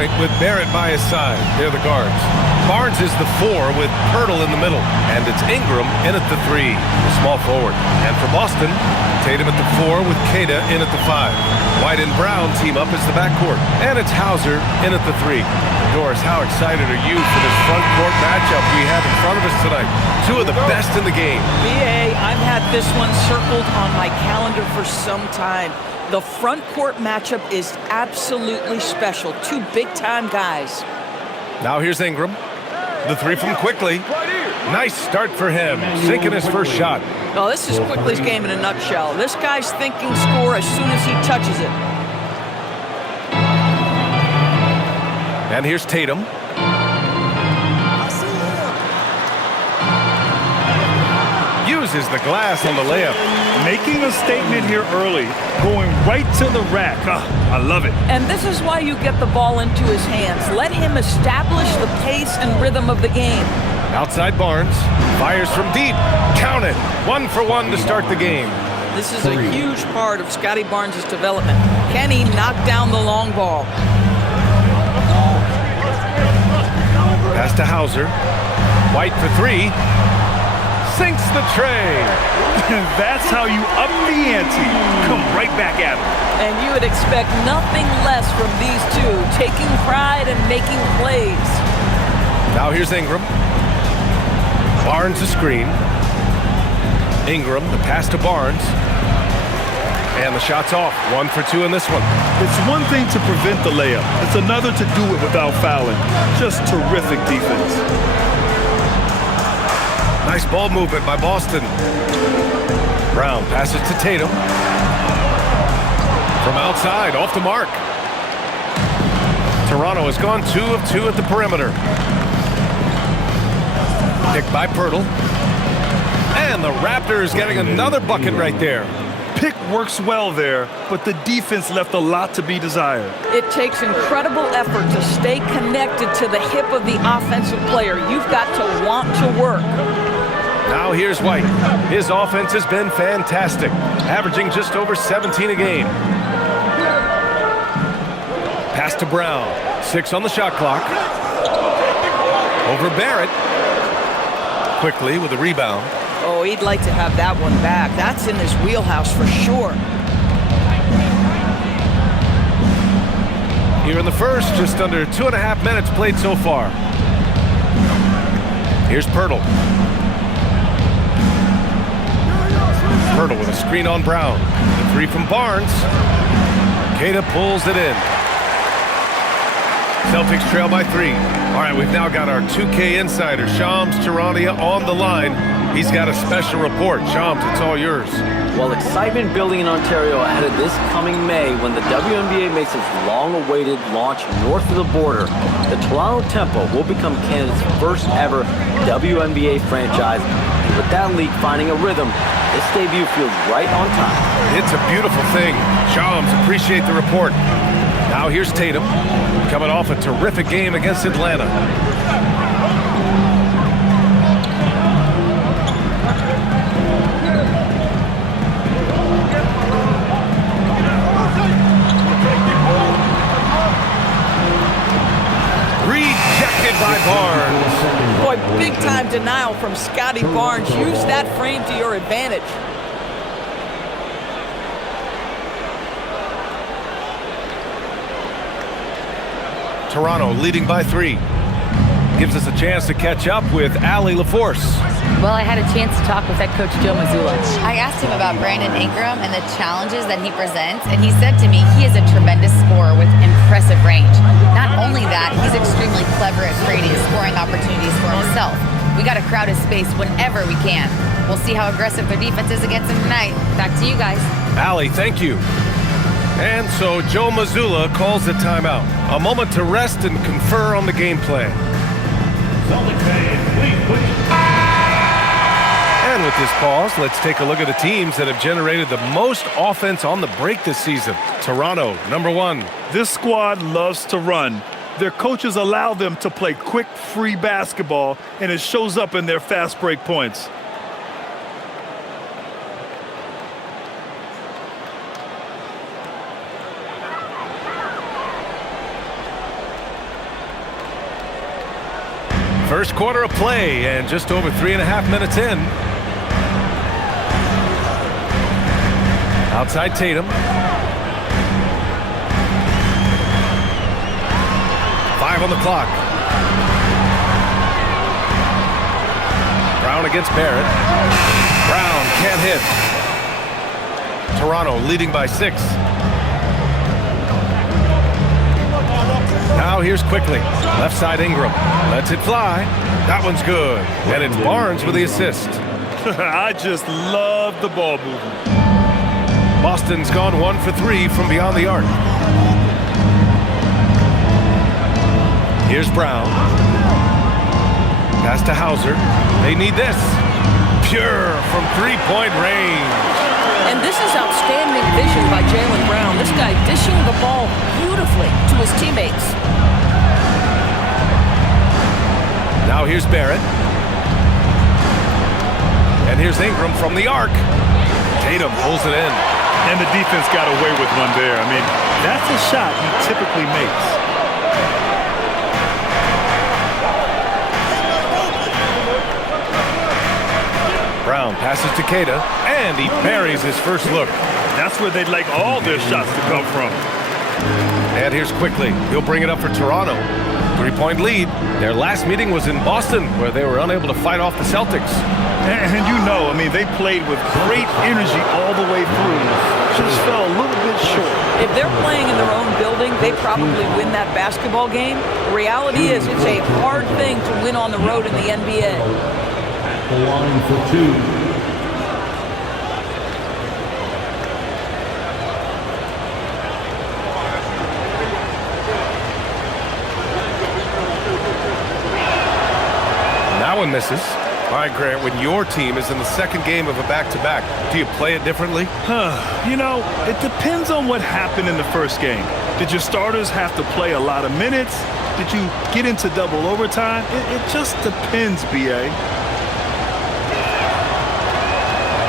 point with Barrett by his side. They're the guards. Barnes is the 4 with Pirtle in the middle. And it's Ingram in at the 3, the small forward. And for Boston, Tatum at the 4 with Queta in at the 5. White and Brown team up as the backcourt. And it's Hauser in at the 3. Doris, how excited are you for this front court matchup we have in front of us tonight? Two of the best in the game. BA, I've had this one circled on my calendar for some time. The front court matchup is absolutely special. Two big-time guys. Now here's Ingram. The 3 from Quickly. Nice start for him, sinking his first shot. Oh, this is Quickly's game in a nutshell. This guy's thinking score as soon as he touches it. And here's Tatum. Uses the glass on the layup. Making a statement here early, going right to the rack. I love it. And this is why you get the ball into his hands. Let him establish the pace and rhythm of the game. Outside Barnes, fires from deep. Count it. 1 for 1 to start the game. This is a huge part of Scotty Barnes' development. Can he knock down the long ball? Pass to Hauser. White for 3. Sinks the tray. That's how you up the ante. Come right back at him. And you would expect nothing less from these two, taking pride and making plays. Now here's Ingram. Barnes a screen. Ingram, the pass to Barnes. And the shot's off. 1 for 2 in this one. It's one thing to prevent the layup. It's another to do it without fouling. Just terrific defense. Nice ball movement by Boston. Brown passes to Tatum. From outside, off the mark. Toronto has gone 2 of 2 at the perimeter. Picked by Pirtle. And the Raptors getting another bucket right there. Pick works well there, but the defense left a lot to be desired. It takes incredible effort to stay connected to the hip of the offensive player. You've got to want to work. Now here's White. His offense has been fantastic, averaging just over 17 a game. Pass to Brown. 6 on the shot clock. Over Barrett. Quickly with a rebound. Oh, he'd like to have that one back. That's in his wheelhouse for sure. Here in the first, just under 2.5 minutes played so far. Here's Pirtle. Pirtle with a screen on Brown. The 3 from Barnes. Queta pulls it in. Celtics trail by 3. All right, we've now got our 2K insider, Shams Charania, on the line. He's got a special report. Shams, it's all yours. Well, excitement building in Ontario ahead of this coming May when the WNBA makes its long-awaited launch north of the border. The Toronto Tempo will become Canada's first ever WNBA franchise. And with that league finding a rhythm, this debut feels right on time. It's a beautiful thing. Shams, appreciate the report. Now here's Tatum, coming off a terrific game against Atlanta. Rejected by Barnes. Boy, big-time denial from Scotty Barnes. Use that frame to your advantage. Toronto leading by 3. Gives us a chance to catch up with Allie LaForce. Well, I had a chance to talk with head coach Joe Mazzulla. I asked him about Brandon Ingram and the challenges that he presents, and he said to me he is a tremendous scorer with impressive range. Not only that, he's extremely clever at creating scoring opportunities for himself. We got to crowd his space whenever we can. We'll see how aggressive their defense is against him tonight. Back to you guys. Allie, thank you. And so Joe Mazzulla calls the timeout. A moment to rest and confer on the game plan. And with this pause, let's take a look at the teams that have generated the most offense on the break this season. Toronto, number 1. This squad loves to run. Their coaches allow them to play quick, free basketball, and it shows up in their fast break points. First quarter of play and just over 3.5 minutes in. Outside Tatum. 5 on the clock. Brown against Barrett. Brown can't hit. Toronto leading by 6. Now here's quickly. Left side Ingram. Lets it fly. That one's good. And it's Barnes with the assist. I just love the ball movement. Boston's gone 1 for 3 from beyond the arc. Here's Brown. Pass to Hauser. They need this. Pure from three-point range. And this is outstanding vision by Jaylen Brown. This guy dishing the ball beautifully to his teammates. Now here's Barrett. And here's Ingram from the arc. Tatum pulls it in. And the defense got away with one there. I mean, that's a shot he typically makes. Brown passes to Queta, and he buries his first look. That's where they'd like all their shots to come from. And here's quickly. He'll bring it up for Toronto. 3-point lead. Their last meeting was in Boston, where they were unable to fight off the Celtics. And you know, I mean, they played with great energy all the way through. Just fell a little bit short. If they're playing in their own building, they probably win that basketball game. The reality is it's a hard thing to win on the road in the NBA. The line for 2. That one misses. All right, Grant, when your team is in the second game of a back-to-back, do you play it differently? You know, it depends on what happened in the first game. Did your starters have to play a lot of minutes? Did you get into double overtime? It just depends, B.A.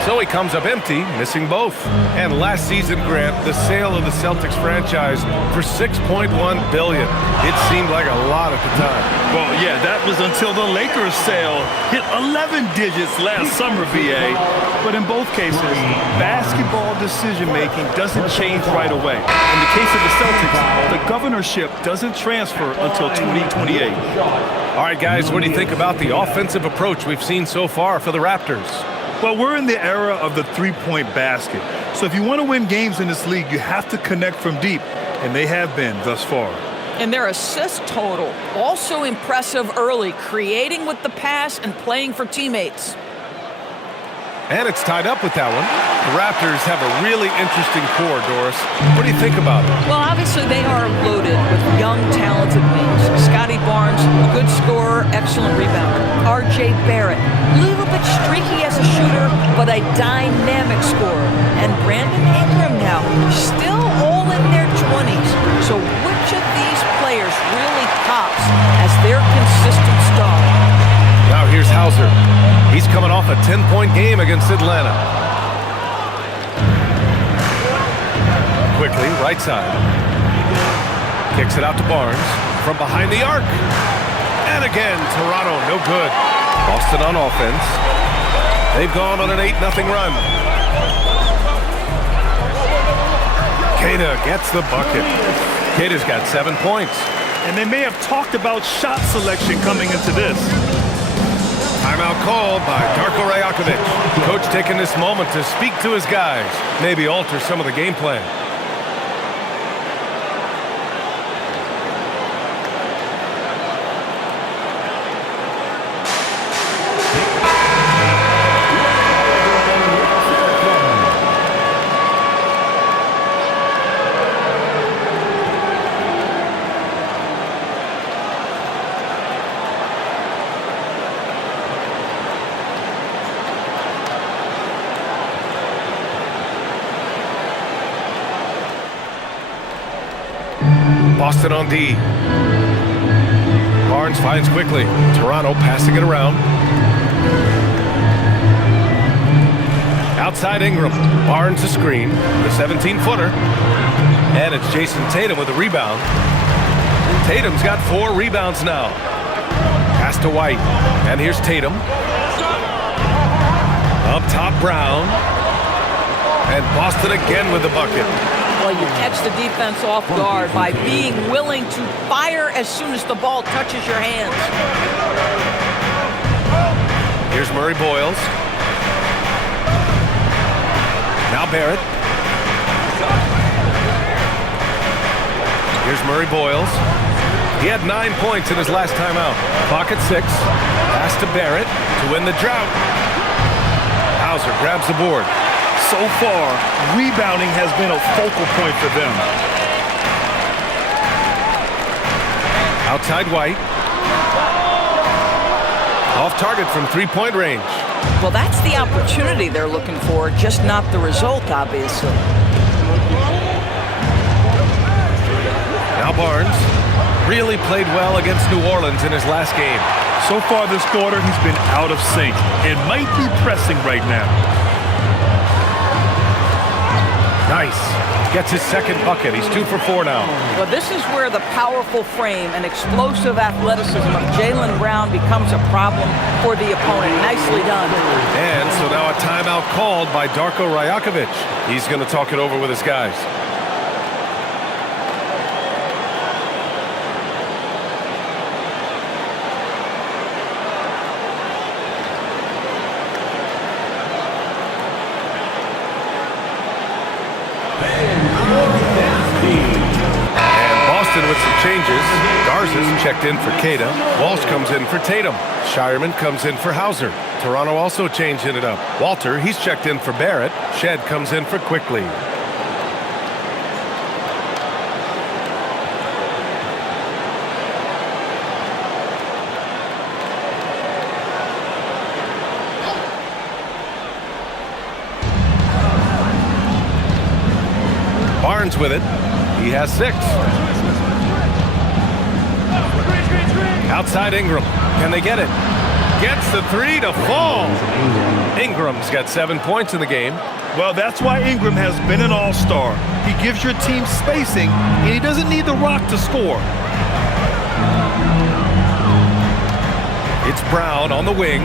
So he comes up empty, missing both. And last season, Grant, the sale of the Celtics franchise for $6.1 billion. It seemed like a lot at the time. Well, yeah, that was until the Lakers sale hit 11 digits last summer, B.A. But in both cases, basketball decision-making doesn't change right away. In the case of the Celtics, the governorship doesn't transfer until 2028. All right, guys, what do you think about the offensive approach we've seen so far for the Raptors? Well, we're in the era of the three-point basket. So if you want to win games in this league, you have to connect from deep, and they have been thus far. And their assist total, also impressive early, creating with the pass and playing for teammates. And it's tied up with that one. The Raptors have a really interesting core, Doris. What do you think about it? Well, obviously they are loaded with young, talented wings. Scotty Barnes, a good scorer, excellent rebounder. R.J. Barrett, a little bit streaky as a shooter, but a dynamic scorer. And Brandon Ingram now, still all in their 20s. So which of these players really pops as their consistent star? Now here's Hauser. He's coming off a 10-point game against Atlanta. Quickly, right side. Kicks it out to Barnes from behind the arc. And again, Toronto, no good. Boston on offense. They've gone on an 8-0 run. Queta gets the bucket. Queta's got 7 points. And they may have talked about shot selection coming into this. Timeout called by Darko Rajakovic. Coach taking this moment to speak to his guys, maybe alter some of the game plan. Boston on D. Barnes finds quickly. Toronto passing it around. Outside Ingram. Barnes a screen. The 17-footer. And it's Jason Tatum with a rebound. Tatum's got 4 rebounds now. Pass to White. And here's Tatum. Up top, Brown. And Boston again with the bucket. Well, you catch the defense off guard by being willing to fire as soon as the ball touches your hands. Here's Murray Boyles. Now Barrett. Here's Murray Boyles. He had 9 points in his last time out. Clock at 6. Pass to Barrett to win the drought. Hauser grabs the board. So far, rebounding has been a focal point for them. Outside White. Off target from three-point range. Well, that's the opportunity they're looking for, just not the result, obviously. Now Barnes really played well against New Orleans in his last game. So far this quarter, he's been out of sync and might be pressing right now. Nice. Gets his second bucket. He's 2 for 4 now. Well, this is where the powerful frame and explosive athleticism of Jaylen Brown becomes a problem for the opponent. Nicely done. And so now a timeout called by Darko Rajakovic. He's going to talk it over with his guys. With some changes. Garza's checked in for Queta. Walsh comes in for Tatum. Shireman comes in for Hauser. Toronto also changing it up. Walter, he's checked in for Barrett. Shed comes in for Quickly. Barnes with it. He has 6. Outside Ingram. Can they get it? Gets the 3 to fall. Ingram's got 7 points in the game. Well, that's why Ingram has been an all-star. He gives your team spacing, and he doesn't need the rock to score. It's Brown on the wing,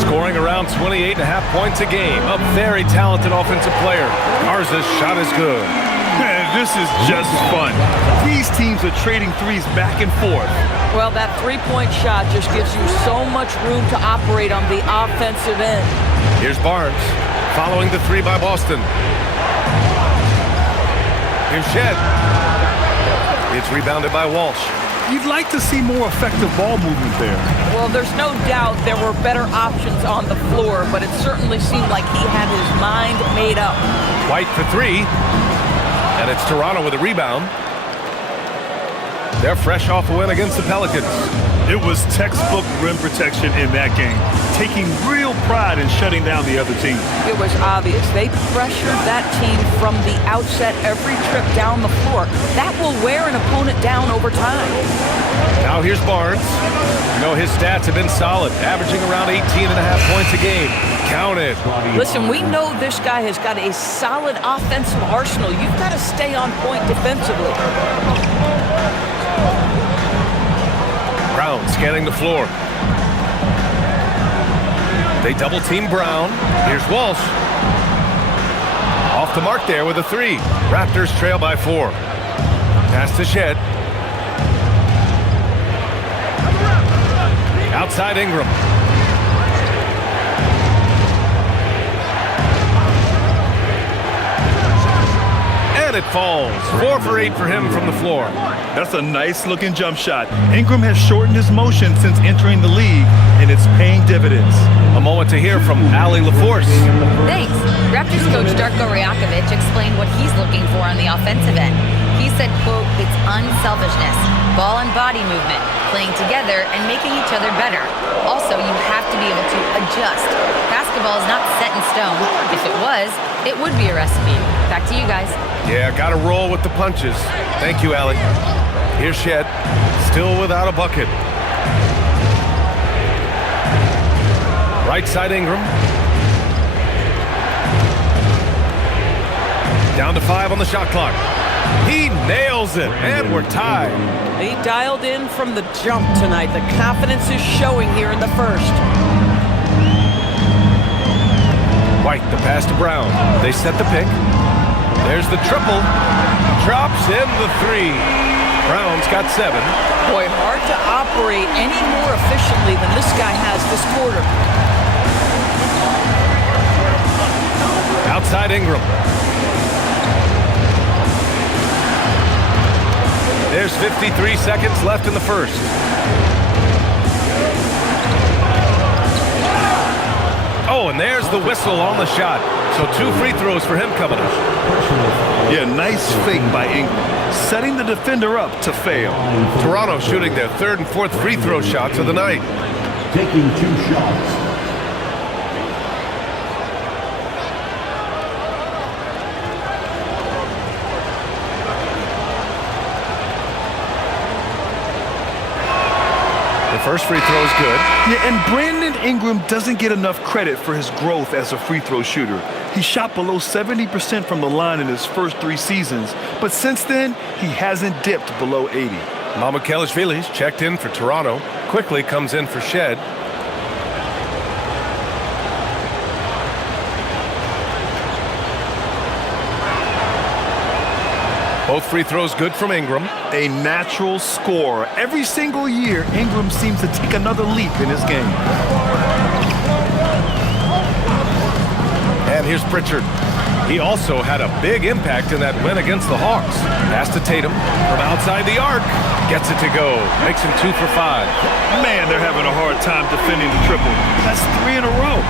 scoring around 28.5 points a game. A very talented offensive player. Garza's shot is good. Man, this is just fun. These teams are trading threes back and forth. Well, that three-point shot just gives you so much room to operate on the offensive end. Here's Barnes, following the 3 by Boston. Here's Shed. It's rebounded by Walsh. You'd like to see more effective ball movement there. Well, there's no doubt there were better options on the floor, but it certainly seemed like he had his mind made up. White for 3. And it's Toronto with a rebound. They're fresh off a win against the Pelicans. It was textbook rim protection in that game, taking real pride in shutting down the other team. It was obvious. They pressured that team from the outset every trip down the floor. That will wear an opponent down over time. Now here's Barnes. You know, his stats have been solid, averaging around 18.5 points a game. Count it. Listen, we know this guy has got a solid offensive arsenal. You've got to stay on point defensively. Brown scanning the floor. They double team Brown. Here's Walsh. Off the mark there with a 3. Raptors trail by 4. Pass to Shed. Outside Ingram. And it falls. 4 for 8 for him from the floor. That's a nice-looking jump shot. Ingram has shortened his motion since entering the league, and it's paying dividends. A moment to hear from Allie LaForce. Thanks. Raptors coach Darko Rajakovic explained what he's looking for on the offensive end. He said, quote, "It's unselfishness, ball and body movement, playing together and making each other better. Also, you have to be able to adjust. Basketball is not set in stone. If it was, it would be a recipe." Back to you guys. Yeah, got to roll with the punches. Thank you, Allie. Here's Shed, still without a bucket. Right side Ingram. Down to 5 on the shot clock. He nails it, and we're tied. He dialed in from the jump tonight. The confidence is showing here in the first. White, the pass to Brown. They set the pick. There's the triple. Drops in the three. Brown's got 7. Boy, hard to operate any more efficiently than this guy has this quarter. Outside Ingram. There's 53 seconds left in the first. Oh, and there's the whistle on the shot. So 2 free throws for him coming up. Yeah, nice fake by Ingram, setting the defender up to fail. Toronto shooting their 3rd and 4th free throw shots of the night. Taking 2 shots. First free throw is good. Yeah, and Brandon Ingram doesn't get enough credit for his growth as a free throw shooter. He shot below 70% from the line in his first 3 seasons, but since then, he hasn't dipped below 80. Mamukelashvili's checked in for Toronto. Quickly comes in for Shed. Both free throws good from Ingram. A natural scorer. Every single year, Ingram seems to take another leap in his game. And here's Pritchard. He also had a big impact in that win against the Hawks. Pass to Tatum from outside the arc. Gets it to go. Makes him 2 for 5. Man, they're having a hard time defending the triple. That's 3 in a row.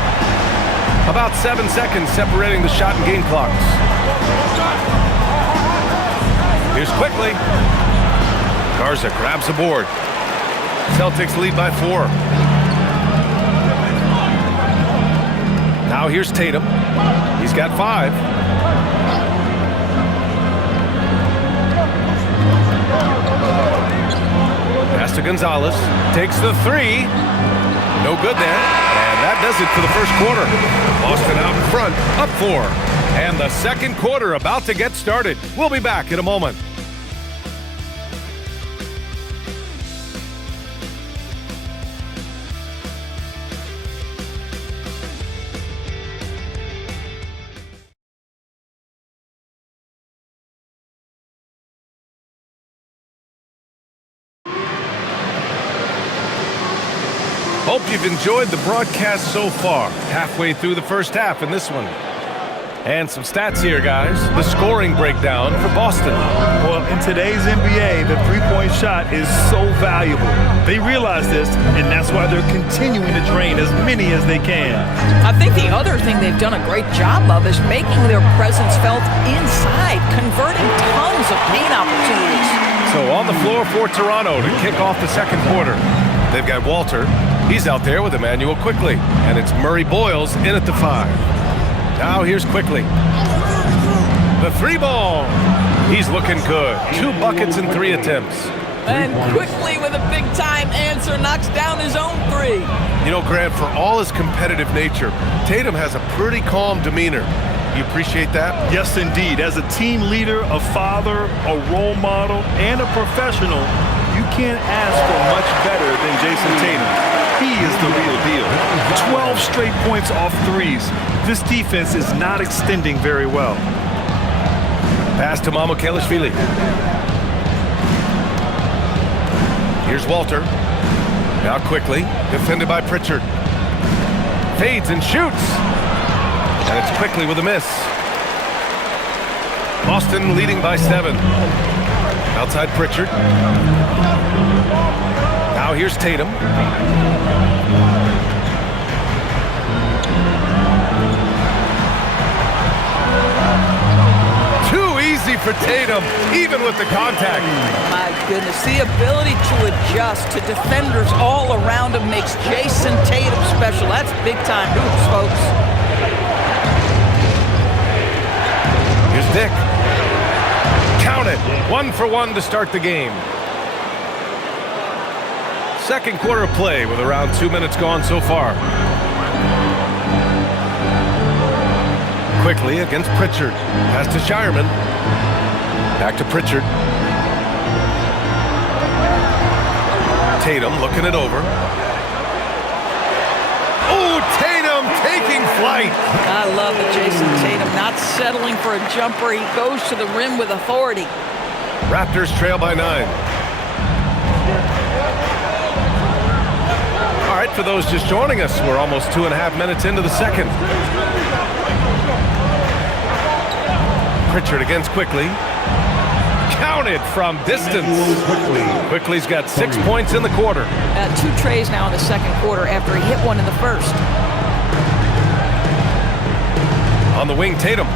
About 7 seconds separating the shot and game clocks. Here's quickly. Garza grabs the board. Celtics lead by 4. Now here's Tatum. He's got 5. Pass to Gonzalez. Takes the 3. No good there. And that does it for the first quarter. Boston out in front, up 4. And the second quarter about to get started. We'll be back in a moment. Hope you've enjoyed the broadcast so far. Halfway through the first half in this one. And some stats here, guys. The scoring breakdown for Boston. Well, in today's NBA, the three-point shot is so valuable. They realize this, and that's why they're continuing to drain as many as they can. I think the other thing they've done a great job of is making their presence felt inside, converting tons of paint opportunities. So on the floor for Toronto to kick off the second quarter. They've got Walter. He's out there with Emmanuel Quickly. And it's Murray Boyles in at the 5. Now here's Quickly. The 3 ball. He's looking good. 2 buckets in 3 attempts. And Quickly with a big-time answer knocks down his own 3. You know, Grant, for all his competitive nature, Tatum has a pretty calm demeanor. You appreciate that? Yes, indeed. As a team leader, a father, a role model, and a professional, you can't ask for much better than Jason Tatum. He is the real deal. 12 straight points off 3s. This defense is not extending very well. Pass to Mamukelashvili. Here's Walter. Now Quickly, defended by Pritchard. Fades and shoots. And it's Quickly with a miss. Boston leading by 7. Outside Pritchard. Now here's Tatum. Too easy for Tatum, even with the contact. My goodness, the ability to adjust to defenders all around him makes Jason Tatum special. That's big-time hoops, folks. Here's Dick. Count it. 1 for 1 to start the game. Second quarter play with around 2 minutes gone so far. Quickly against Pritchard. Pass to Shireman. Back to Pritchard. Tatum looking it over. Oh, Tatum taking flight. I love it, Jason Tatum not settling for a jumper. He goes to the rim with authority. Raptors trail by 9. All right, for those just joining us, we're almost 2.5 minutes into the second. Pritchard against Quickly. Counted from distance. Quickly's got 6 points in the quarter. 2 trays now in the second quarter after he hit one in the first. On the wing, Tatum.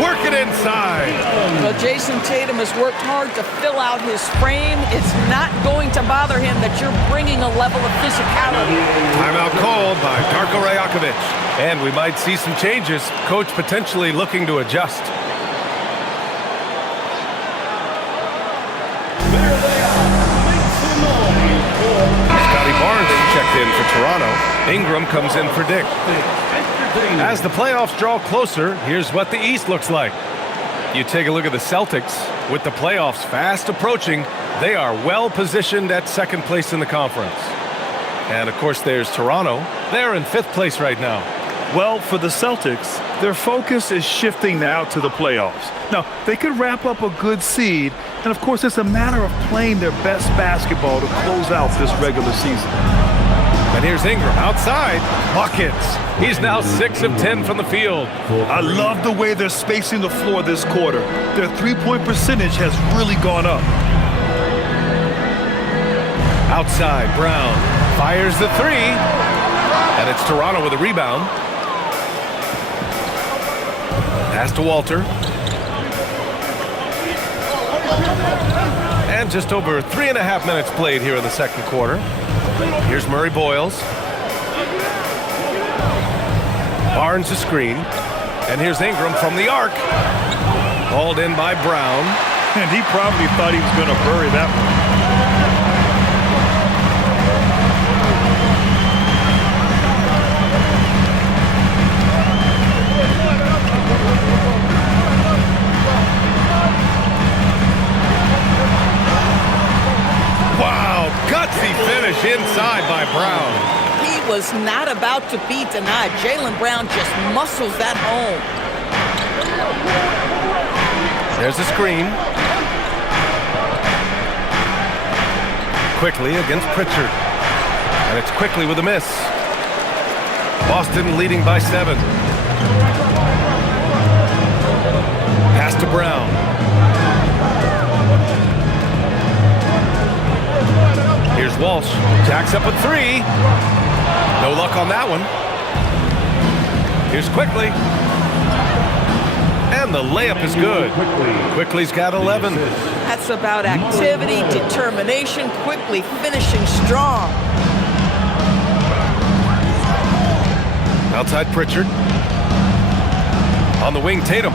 Working inside. Well, Jason Tatum has worked hard to fill out his frame. It's not going to bother him that you're bringing a level of physicality. Timeout called by Darko Rajakovic. And we might see some changes. Coach potentially looking to adjust. Scotty Barnes checked in for Toronto. Ingram comes in for Dick. As the playoffs draw closer, here's what the East looks like. You take a look at the Celtics. With the playoffs fast approaching, they are well positioned at second place in the conference. And of course, there's Toronto. They're in 5th place right now. Well, for the Celtics, their focus is shifting now to the playoffs. Now, they could wrap up a good seed, and of course, it's a matter of playing their best basketball to close out this regular season. And here's Ingram outside. Buckets. He's now 6 of 10 from the field. I love the way they're spacing the floor this quarter. Their three-point percentage has really gone up. Outside, Brown fires the 3. And it's Toronto with a rebound. Pass to Walter. And just over 3.5 minutes played here in the second quarter. Here's Murray Boyles. Barnes a screen. And here's Ingram from the arc. Hauled in by Brown. And he probably thought he was going to bury that one. Gutsy finish inside by Brown. He was not about to be denied. Jaylen Brown just muscles that home. There's a screen. Quickly against Pritchard. And it's Quickly with a miss. Boston leading by 7. Pass to Brown. Here's Walsh. Jacks up a 3. No luck on that one. Here's Quickly. And the layup is good. Quickly's got 11. That's about activity, determination, Quickly finishing strong. Outside Pritchard. On the wing, Tatum.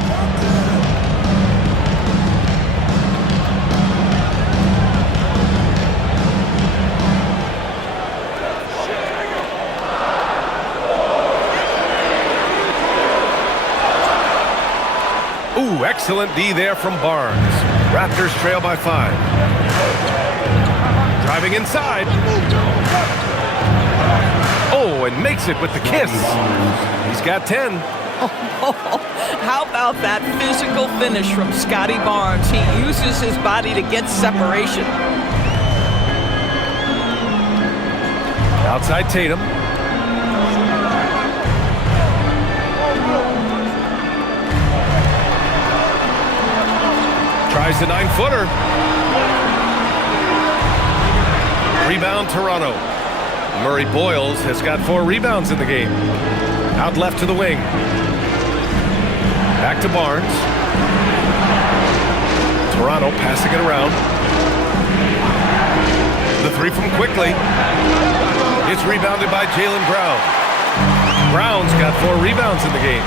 Ooh, excellent D there from Barnes. Raptors trail by 5. Driving inside. Oh, and makes it with the kiss. He's got 10. How about that physical finish from Scotty Barnes? He uses his body to get separation. Outside Tatum. Tries the 9-footer. Rebound Toronto. Murray Boyles has got 4 rebounds in the game. Out left to the wing. Back to Barnes. Toronto passing it around. The 3 from Quickly. It's rebounded by Jaylen Brown. Brown's got 4 rebounds in the game.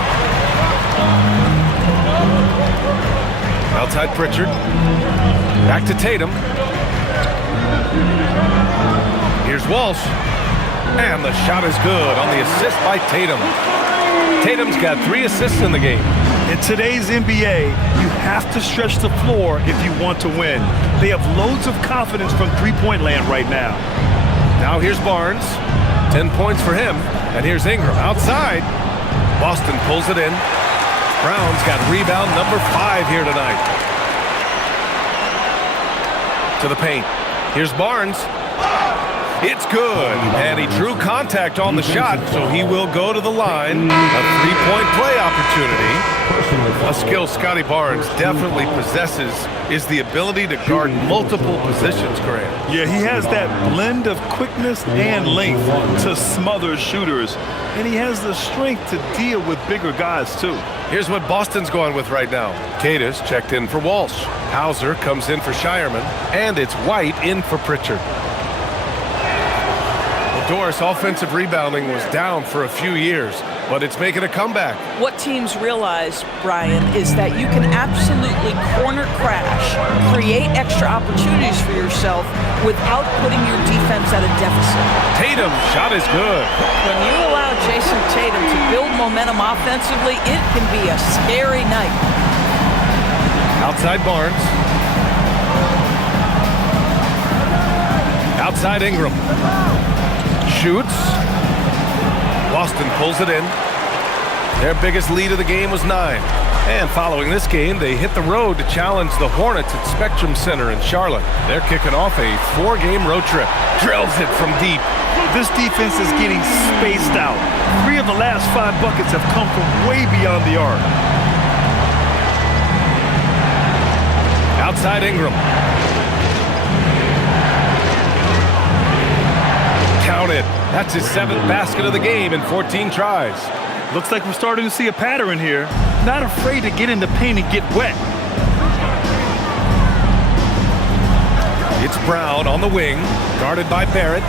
Outside Pritchard. Back to Tatum. Here's Walsh. And the shot is good on the assist by Tatum. Tatum's got 3 assists in the game. In today's NBA, you have to stretch the floor if you want to win. They have loads of confidence from three-point land right now. Now here's Barnes. 10 points for him. And here's Ingram outside. Boston pulls it in. Brown's got rebound number 5 here tonight. To the paint. Here's Barnes. It's good. And he drew contact on the shot, so he will go to the line. A 3-point play opportunity. A skill Scotty Barnes definitely possesses is the ability to guard multiple positions, Graham. Yeah, he has that blend of quickness and length to smother shooters. And he has the strength to deal with bigger guys, too. Here's what Boston's going with right now. Cadis checked in for Walsh. Hauser comes in for Shireman. And it's White in for Pritchard. Doris offensive rebounding was down for a few years, but it's making a comeback. What teams realize, Brian, is that you can absolutely corner crash, create extra opportunities for yourself without putting your defense at a deficit. Tatum shot is good. When you allow Jason Tatum to build momentum offensively, it can be a scary night. Outside Barnes. Outside Ingram. Shoots. Boston pulls it in. Their biggest lead of the game was 9. And following this game, they hit the road to challenge the Hornets at Spectrum Center in Charlotte. They're kicking off a 4-game road trip. Drills it from deep. This defense is getting spaced out. 3 of the last 5 buckets have come from way beyond the arc. Outside Ingram. Count it. That's his 7th basket of the game in 14 tries. Looks like we're starting to see a pattern here. Not afraid to get in the paint and get wet. It's Brown on the wing, guarded by Barrett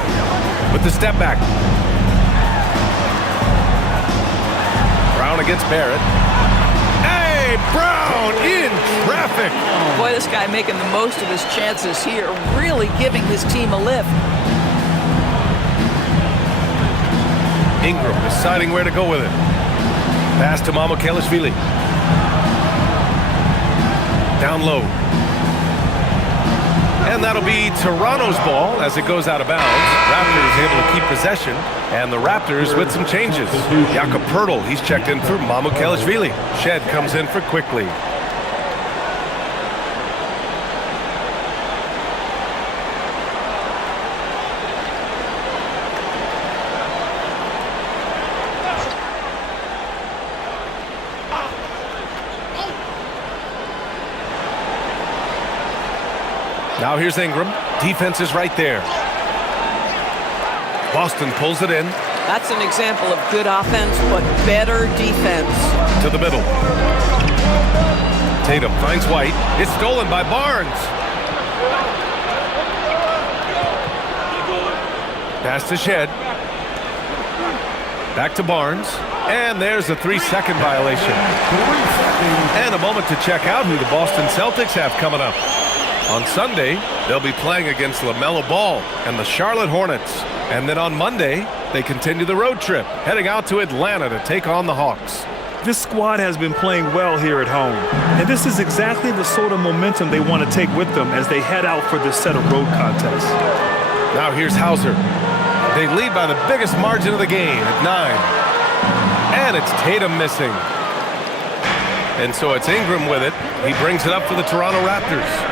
with the step back. Brown against Barrett. Hey, Brown in traffic. Boy, this guy making the most of his chances here, really giving his team a lift. Ingram deciding where to go with it. Pass to Mamukelashvili. Down low. And that'll be Toronto's ball as it goes out of bounds. Raptors able to keep possession. And the Raptors with some changes. Jakob Poeltl, he's checked in for Mamukelashvili. Shed comes in for Quickly. Now here's Ingram. Defense is right there. Boston pulls it in. That's an example of good offense, but better defense. To the middle. Tatum finds White. It's stolen by Barnes. Pass to Shed. Back to Barnes. And there's a 3-second violation. And a moment to check out who the Boston Celtics have coming up. On Sunday, they'll be playing against LaMelo Ball and the Charlotte Hornets. And then on Monday, they continue the road trip, heading out to Atlanta to take on the Hawks. This squad has been playing well here at home. And this is exactly the sort of momentum they want to take with them as they head out for this set of road contests. Now here's Hauser. They lead by the biggest margin of the game at 9. And it's Tatum missing. And so it's Ingram with it. He brings it up for the Toronto Raptors.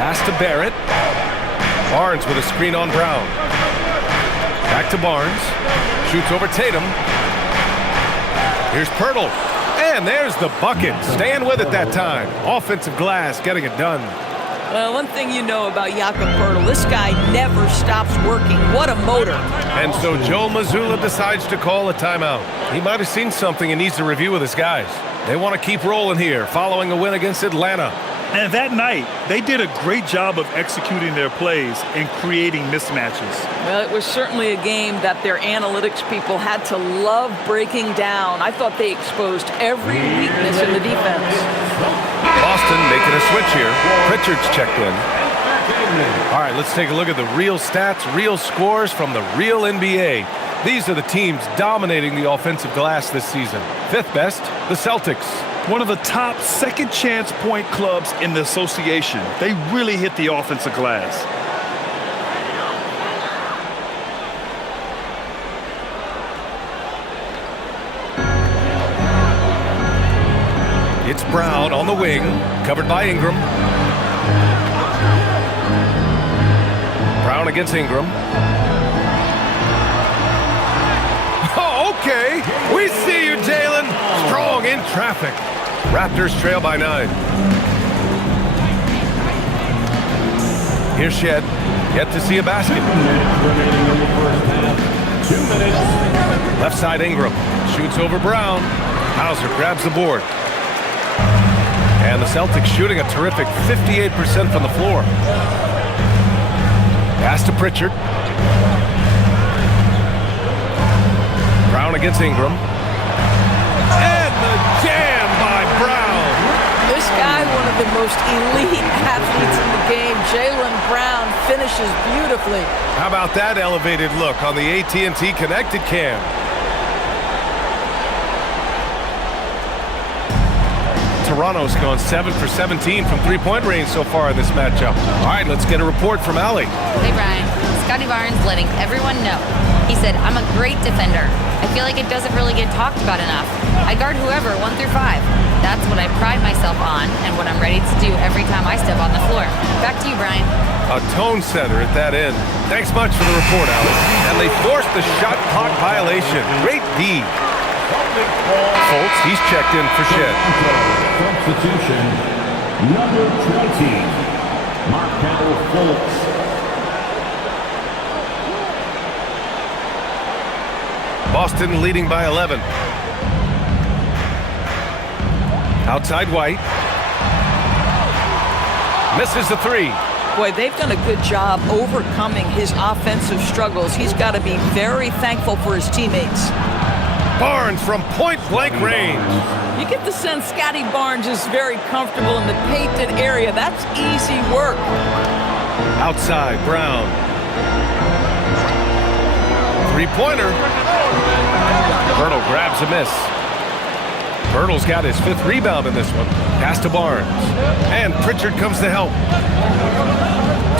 Pass to Barrett. Barnes with a screen on Brown. Back to Barnes. Shoots over Tatum. Here's Poeltl. And there's the bucket. Staying with it that time. Offensive glass getting it done. Well, one thing you know about Jakob Poeltl, this guy never stops working. What a motor. And so Joe Mazzulla decides to call a timeout. He might have seen something and needs to review with his guys. They want to keep rolling here following a win against Atlanta. And that night, they did a great job of executing their plays and creating mismatches. Well, it was certainly a game that their analytics people had to love breaking down. I thought they exposed every weakness in the defense. Boston making a switch here. Pritchard's checked in. All right, let's take a look at the real stats, real scores from the real NBA. These are the teams dominating the offensive glass this season. Fifth best, the Celtics. One of the top second chance point clubs in the association. They really hit the offensive glass. It's Brown on the wing, covered by Ingram. Brown against Ingram. Oh, okay. We see you, Jalen. Strong in traffic. Raptors trail by 9. Here's Shed. Yet to see a basket. Left side Ingram. Shoots over Brown. Hauser grabs the board. And the Celtics shooting a terrific 58% from the floor. Pass to Pritchard. Brown against Ingram. And the jam by Brown. This guy, one of the most elite athletes in the game, Jaylen Brown, finishes beautifully. How about that elevated look on the AT&T Connected cam? Toronto's gone 7 for 17 from three-point range so far in this matchup. All right, let's get a report from Allie. Hey, Brian. Scotty Barnes letting everyone know. He said, I'm a great defender. I feel like it doesn't really get talked about enough. I guard whoever, 1 through 5. That's what I pride myself on and what I'm ready to do every time I step on the floor. Back to you, Brian. A tone setter at that end. Thanks much for the report, Allie. And they forced the shot clock violation. Great D. Fultz, he's checked in for Shed. Substitution, number 20, Markel Fultz. Boston leading by 11. Outside White. Misses the 3. Boy, they've done a good job overcoming his offensive struggles. He's got to be very thankful for his teammates. Barnes from point-blank range. You get the sense Scotty Barnes is very comfortable in the painted area. That's easy work. Outside, Brown. Three-pointer. Pirtle grabs a miss. Pirtle's got his 5th rebound in this one. Pass to Barnes. And Pritchard comes to help.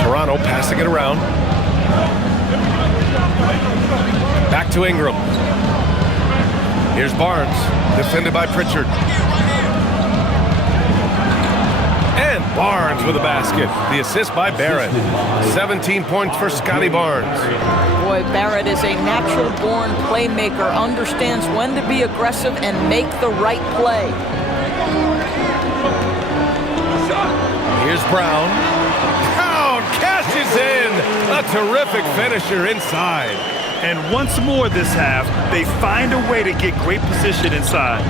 Toronto passing it around. Back to Ingram. Here's Barnes, defended by Pritchard. And Barnes with a basket. The assist by Barrett. 17 points for Scotty Barnes. Boy, Barrett is a natural-born playmaker, understands when to be aggressive and make the right play. Here's Brown. Brown cashes in. A terrific finisher inside. And once more this half, they find a way to get great position inside.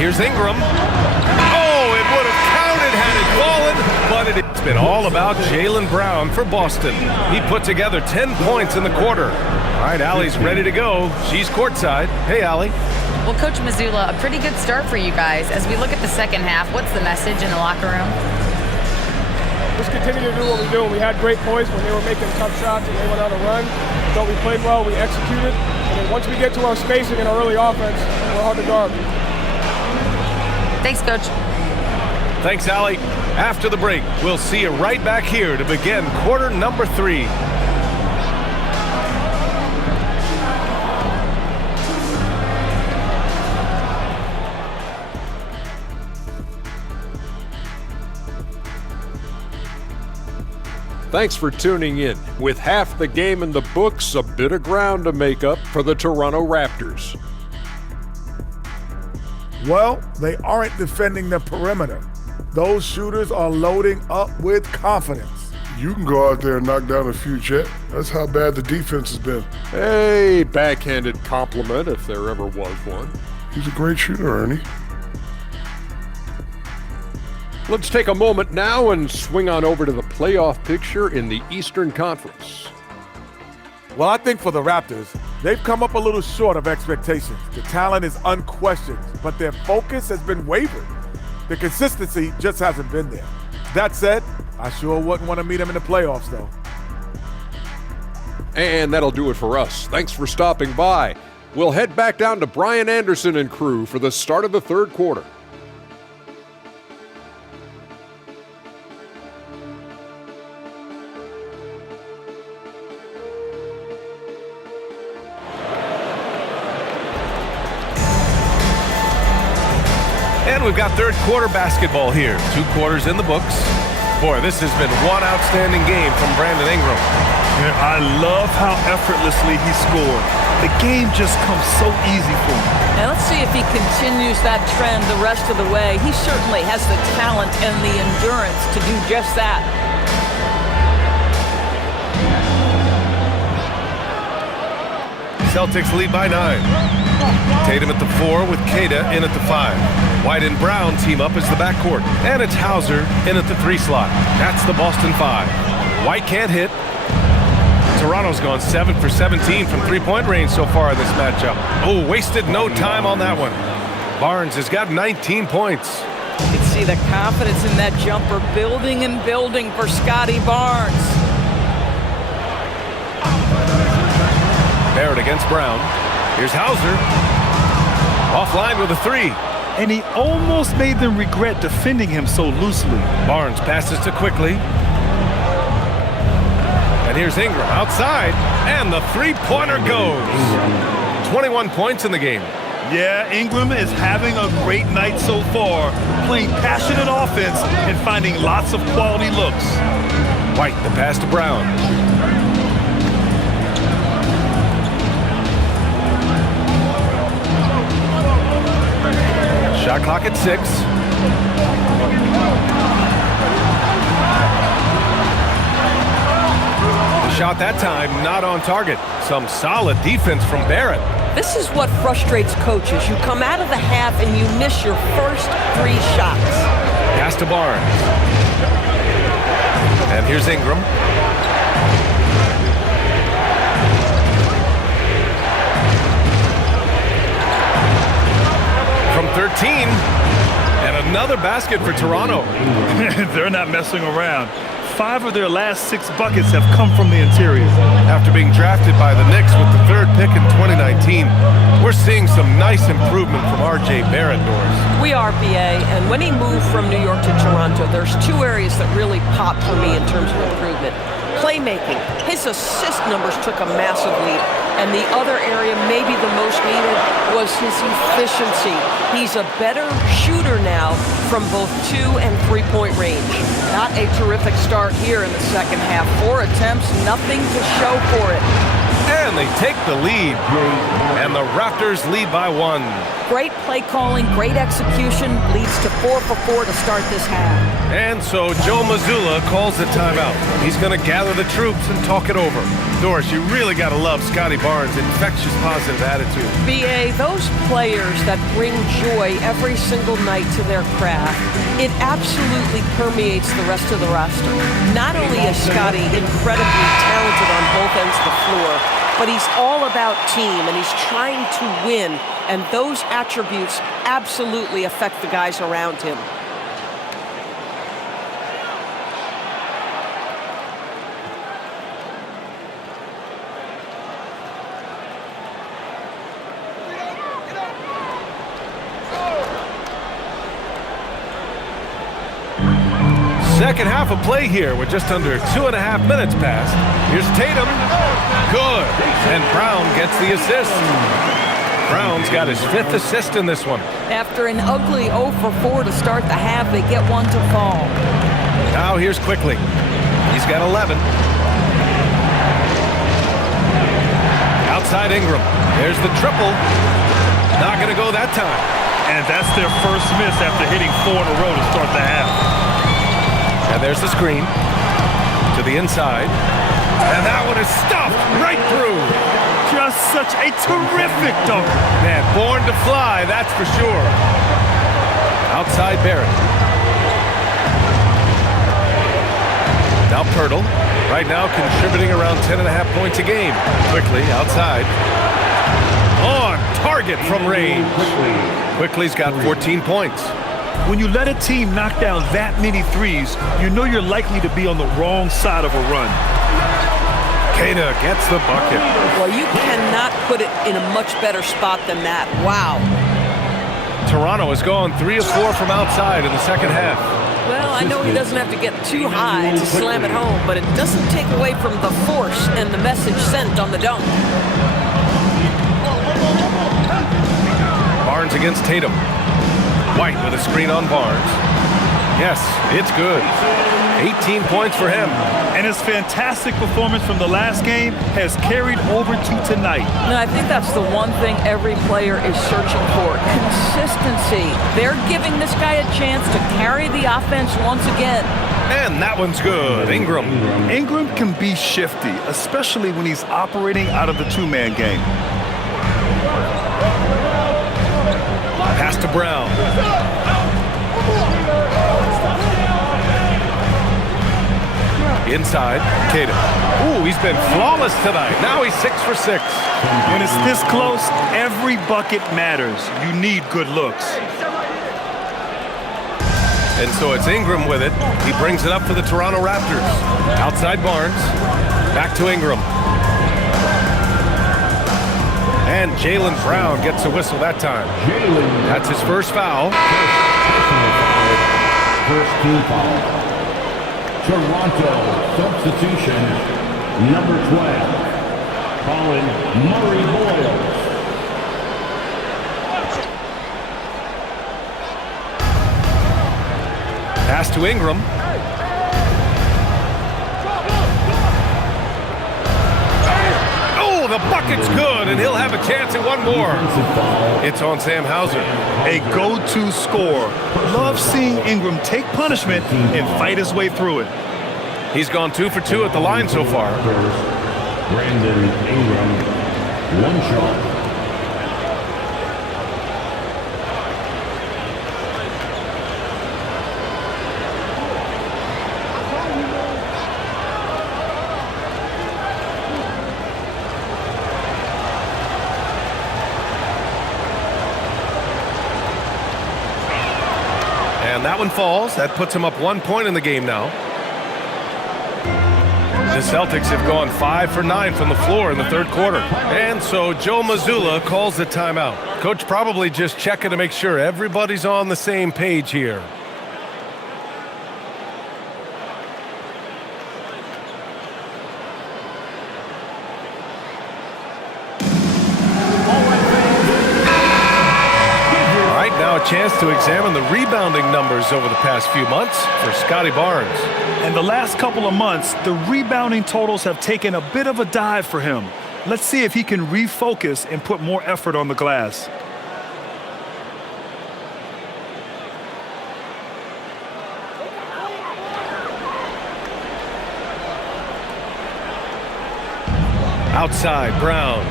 Here's Ingram. Oh, it would have counted had it fallen, but it's been all about Jaylen Brown for Boston. He put together 10 points in the quarter. All right, Allie's ready to go. She's courtside. Hey, Allie. Well, Coach Mazzulla, a pretty good start for you guys. As we look at the second half, what's the message in the locker room? Just continue to do what we do. We had great points when they were making tough shots and they went on a run. Thought we played well, we executed. And then once we get to our spacing and our early offense, we're hard to guard. Thanks, Coach. Thanks, Allie. After the break, we'll see you right back here to begin quarter number 3. Thanks for tuning in. With half the game in the books, a bit of ground to make up for the Toronto Raptors. Well, they aren't defending the perimeter. Those shooters are loading up with confidence. You can go out there and knock down a few, Chet. That's how bad the defense has been. A backhanded compliment, if there ever was one. He's a great shooter, Ernie. Let's take a moment now and swing on over to the playoff picture in the Eastern Conference. Well, I think for the Raptors, they've come up a little short of expectations. The talent is unquestioned, but their focus has been wavered. The consistency just hasn't been there. That said, I sure wouldn't want to meet him in the playoffs, though. And that'll do it for us. Thanks for stopping by. We'll head back down to Brian Anderson and crew for the start of the third quarter. And we've got third quarter basketball here. 2 quarters in the books. Boy, this has been one outstanding game from Brandon Ingram. Yeah, I love how effortlessly he scored. The game just comes so easy for him. And let's see if he continues that trend the rest of the way. He certainly has the talent and the endurance to do just that. Celtics lead by 9. Tatum at the 4 with Queta in at the 5. White and Brown team up as the backcourt. And it's Hauser in at the 3 slot. That's the Boston 5. White can't hit. Toronto's gone 7 for 17 from three-point range so far in this matchup. Oh, wasted no time on that one. Barnes has got 19 points. You can see the confidence in that jumper building and building for Scotty Barnes. Barrett against Brown. Here's Hauser. Offline with a 3. And he almost made them regret defending him so loosely. Barnes passes to Quickly. And here's Ingram outside. And the 3-pointer goes. 21 points in the game. Yeah, Ingram is having a great night so far, playing passionate offense and finding lots of quality looks. White, the pass to Brown. Shot clock at 6. The shot that time not on target. Some solid defense from Barrett. This is what frustrates coaches. You come out of the half and you miss your first 3 shots. Pass to Barnes. And here's Ingram. From 13. And another basket for Toronto. They're not messing around. 5 of their last 6 buckets have come from the interior. After being drafted by the Knicks with the 3rd pick in 2019, we're seeing some nice improvement from R.J. Barrett, Doris. We are, BA, and when he moved from New York to Toronto, there's 2 areas that really popped for me in terms of improvement. Playmaking. His assist numbers took a massive leap. And the other area, maybe the most needed, was his efficiency. He's a better shooter now from both 2 and 3-point range. Not a terrific start here in the second half. 4 attempts, nothing to show for it. And they take the lead. And the Raptors lead by 1. Great play calling, great execution, leads to 4 for 4 to start this half. And so Joe Mazzulla calls the timeout. He's going to gather the troops and talk it over. Doris, you really got to love Scotty Barnes' infectious positive attitude. BA, those players that bring joy every single night to their craft, it absolutely permeates the rest of the roster. Not only is Scotty incredibly talented on both ends of the floor, but he's all about team, and he's trying to win, and those attributes absolutely affect the guys around him. Second half of play here with just under 2.5 minutes passed. Here's Tatum. Good. And Brown gets the assist. Brown's got his 5th assist in this one. After an ugly 0 for 4 to start the half, they get 1 to fall. Now here's Quickly. He's got 11. Outside Ingram. There's the triple. Not going to go that time. And that's their first miss after hitting 4 in a row to start the half. And there's the screen to the inside. And that one is stuffed right through. Just such a terrific dunk. Man, born to fly, that's for sure. Outside Barrett. Now Pirtle. Right now contributing around 10.5 points a game. Quickly outside. On target from range. Quickly's got 14 points. When you let a team knock down that many threes, you know you're likely to be on the wrong side of a run. Queta gets the bucket. Well, you cannot put it in a much better spot than that. Wow. Toronto has gone 3 of 4 from outside in the second half. Well, I know he doesn't have to get too high to slam it home, but it doesn't take away from the force and the message sent on the dunk. Barnes against Tatum. White with a screen on Barnes. Yes, it's good. 18 points for him. And his fantastic performance from the last game has carried over to tonight. No, I think that's the one thing every player is searching for. Consistency. They're giving this guy a chance to carry the offense once again. And that one's good. Ingram. Ingram can be shifty, especially when he's operating out of the two-man game. Pass to Brown. Inside, Queta. Ooh, he's been flawless tonight. Now he's 6 for 6. When it's this close, every bucket matters. You need good looks. And so it's Ingram with it. He brings it up for the Toronto Raptors. Outside Barnes. Back to Ingram. And Jaylen Brown gets a whistle that time. That's his first foul. First team foul. Toronto substitution number 12. Colin Murray Boyles. Pass to Ingram. Oh, the bucket's good, and he'll have a chance at one more. It's on Sam Hauser. A go-to scorer. Love seeing Ingram take punishment and fight his way through it. He's gone 2 for 2 at the line so far. Brandon Ingram, one shot. And that one falls. That puts him up 1 point in the game now. The Celtics have gone 5 for 9 from the floor in the third quarter. And so Joe Mazzulla calls the timeout. Coach probably just checking to make sure everybody's on the same page here. All right, now a chance to examine the rebounding numbers over the past few months for Scotty Barnes. And the last couple of months, the rebounding totals have taken a bit of a dive for him. Let's see if he can refocus and put more effort on the glass. Outside, Brown.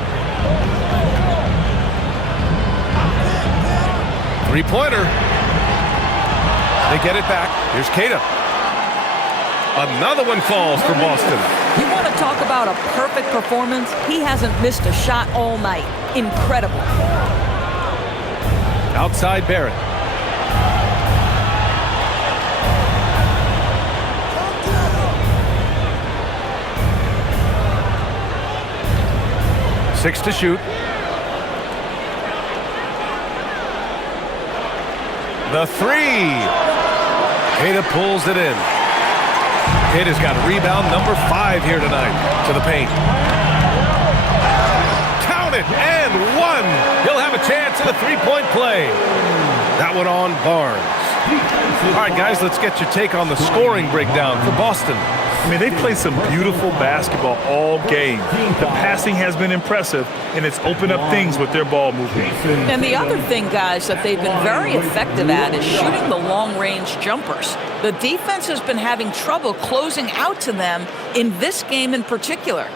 Three-pointer. They get it back. Here's Queta. Another one falls for Boston. You want to talk about a perfect performance? He hasn't missed a shot all night. Incredible. Outside Barrett. Six to shoot. The three. Queta pulls it in. Queta's got rebound number 5 here tonight to the paint. Count it, and one. He'll have a chance at a three-point play. That one on Barnes. All right, guys, let's get your take on the scoring breakdown for Boston. I mean, they've played some beautiful basketball all game. The passing has been impressive, and it's opened up things with their ball movement. And the other thing, guys, that they've been very effective at is shooting the long-range jumpers. The defense has been having trouble closing out to them in this game in particular.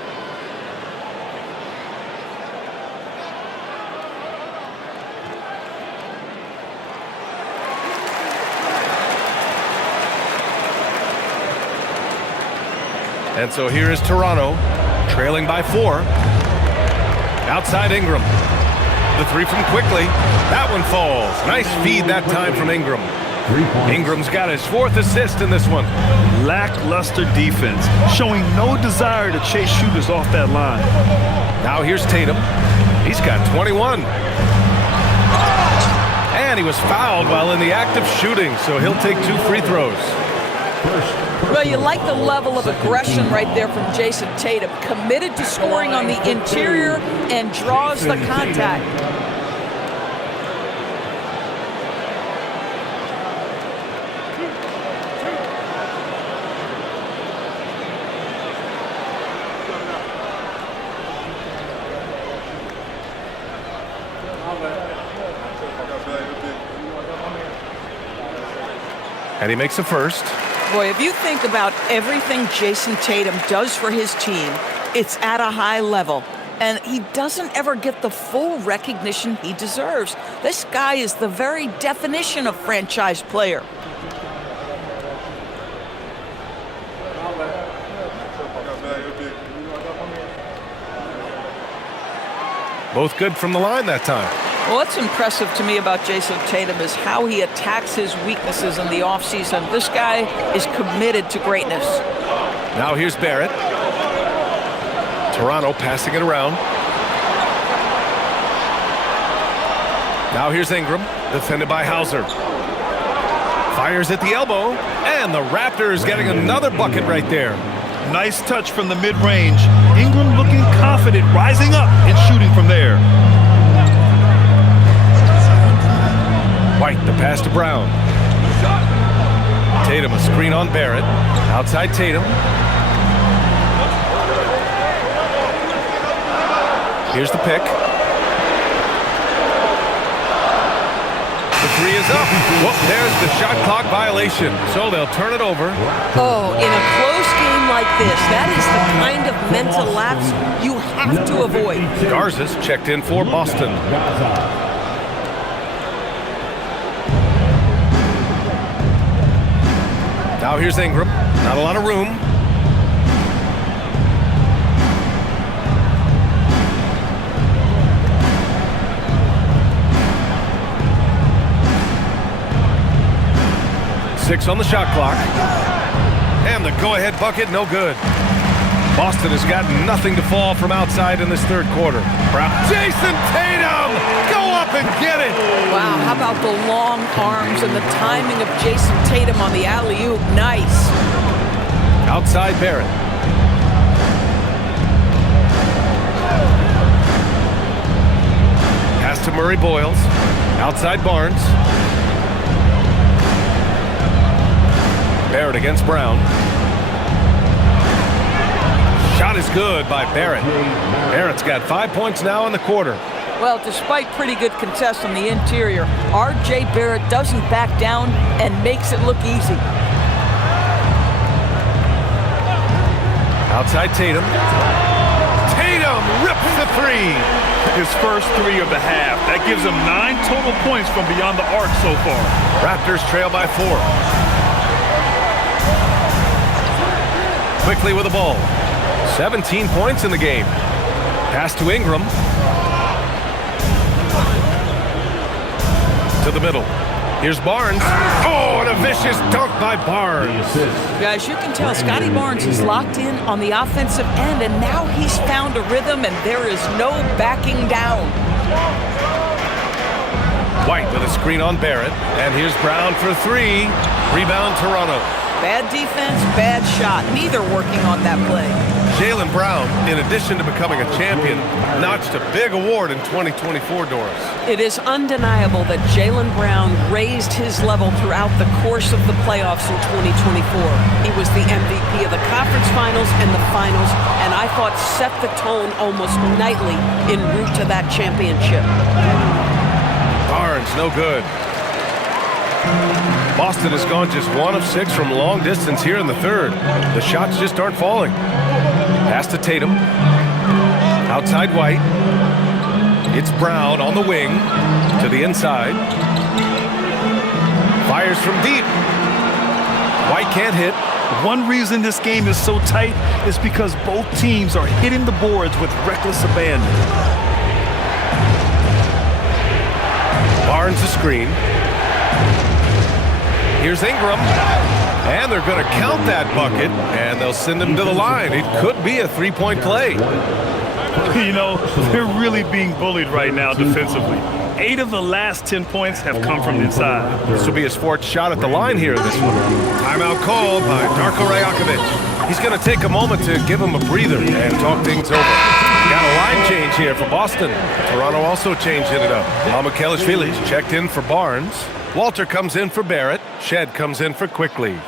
And so here is Toronto, trailing by 4. Outside Ingram. The three from Quickly. That one falls. Nice feed that time from Ingram. 3 points. Ingram's got his 4th assist in this one. Lackluster defense, showing no desire to chase shooters off that line. Now here's Tatum. He's got 21. And he was fouled while in the act of shooting, so he'll take 2 free throws. Well, you like the level of aggression right there from Jason Tatum. Committed to scoring on the interior and draws the contact. And he makes a first. Boy, if you think about everything Jason Tatum does for his team, it's at a high level. And he doesn't ever get the full recognition he deserves. This guy is the very definition of franchise player. Both good from the line that time. Well, what's impressive to me about Jason Tatum is how he attacks his weaknesses in the offseason. This guy is committed to greatness. Now here's Barrett. Toronto passing it around. Now here's Ingram, defended by Hauser. Fires at the elbow, and the Raptors getting another bucket right there. Nice touch from the mid-range. Ingram looking confident, rising up and shooting from there. White, the pass to Brown. Tatum, a screen on Barrett. Outside Tatum. Here's the pick. The 3 is up. Whoop, there's the shot clock violation. So they'll turn it over. Oh, in a close game like this, that is the kind of mental lapse you have to avoid. Garza's checked in for Boston. Now here's Ingram. Not a lot of room. Six on the shot clock. And the go-ahead bucket, no good. Boston has got nothing to fall from outside in this third quarter. Jason Tatum! Go up and get it! Wow, how about the long arms and the timing of Jason Tatum on the alley-oop? Nice. Outside Barrett. Pass to Murray Boyles. Outside Barnes. Barrett against Brown. Shot is good by Barrett. Barrett's got 5 points now in the quarter. Well, despite pretty good contests on the interior, R.J. Barrett doesn't back down and makes it look easy. Outside Tatum. Tatum rips the 3. His first 3 of the half. That gives him 9 total points from beyond the arc so far. Raptors trail by 4. Quickly with the ball. 17 points in the game. Pass to Ingram. To the middle. Here's Barnes. Oh, and a vicious dunk by Barnes. Guys, you can tell Scotty Barnes is locked in on the offensive end, and now he's found a rhythm, and there is no backing down. White with a screen on Barrett. And here's Brown for 3. Rebound Toronto. Bad defense, bad shot. Neither working on that play. Jaylen Brown, in addition to becoming a champion, notched a big award in 2024, Doris. It is undeniable that Jaylen Brown raised his level throughout the course of the playoffs in 2024. He was the MVP of the conference finals and the finals, and I thought set the tone almost nightly en route to that championship. Barnes, no good. Boston has gone just 1 of 6 from long distance here in the third. The shots just aren't falling. Pass to Tatum. Outside White. It's Brown on the wing. To the inside. Fires from deep. White can't hit. One reason this game is so tight is because both teams are hitting the boards with reckless abandon. Barnes a screen. Here's Ingram. And they're going to count that bucket, and they'll send him to the line. It could be a three-point play. You know, they're really being bullied right now defensively. 8 of the last 10 points have come from inside. This will be his fourth shot at the line here in this one. Timeout called by Darko Rajakovic. He's going to take a moment to give him a breather and talk things over. Got a line change here for Boston. Toronto also changing it up. Mamukelashvili's checked in for Barnes. Walter comes in for Barrett. Shed comes in for Quickly.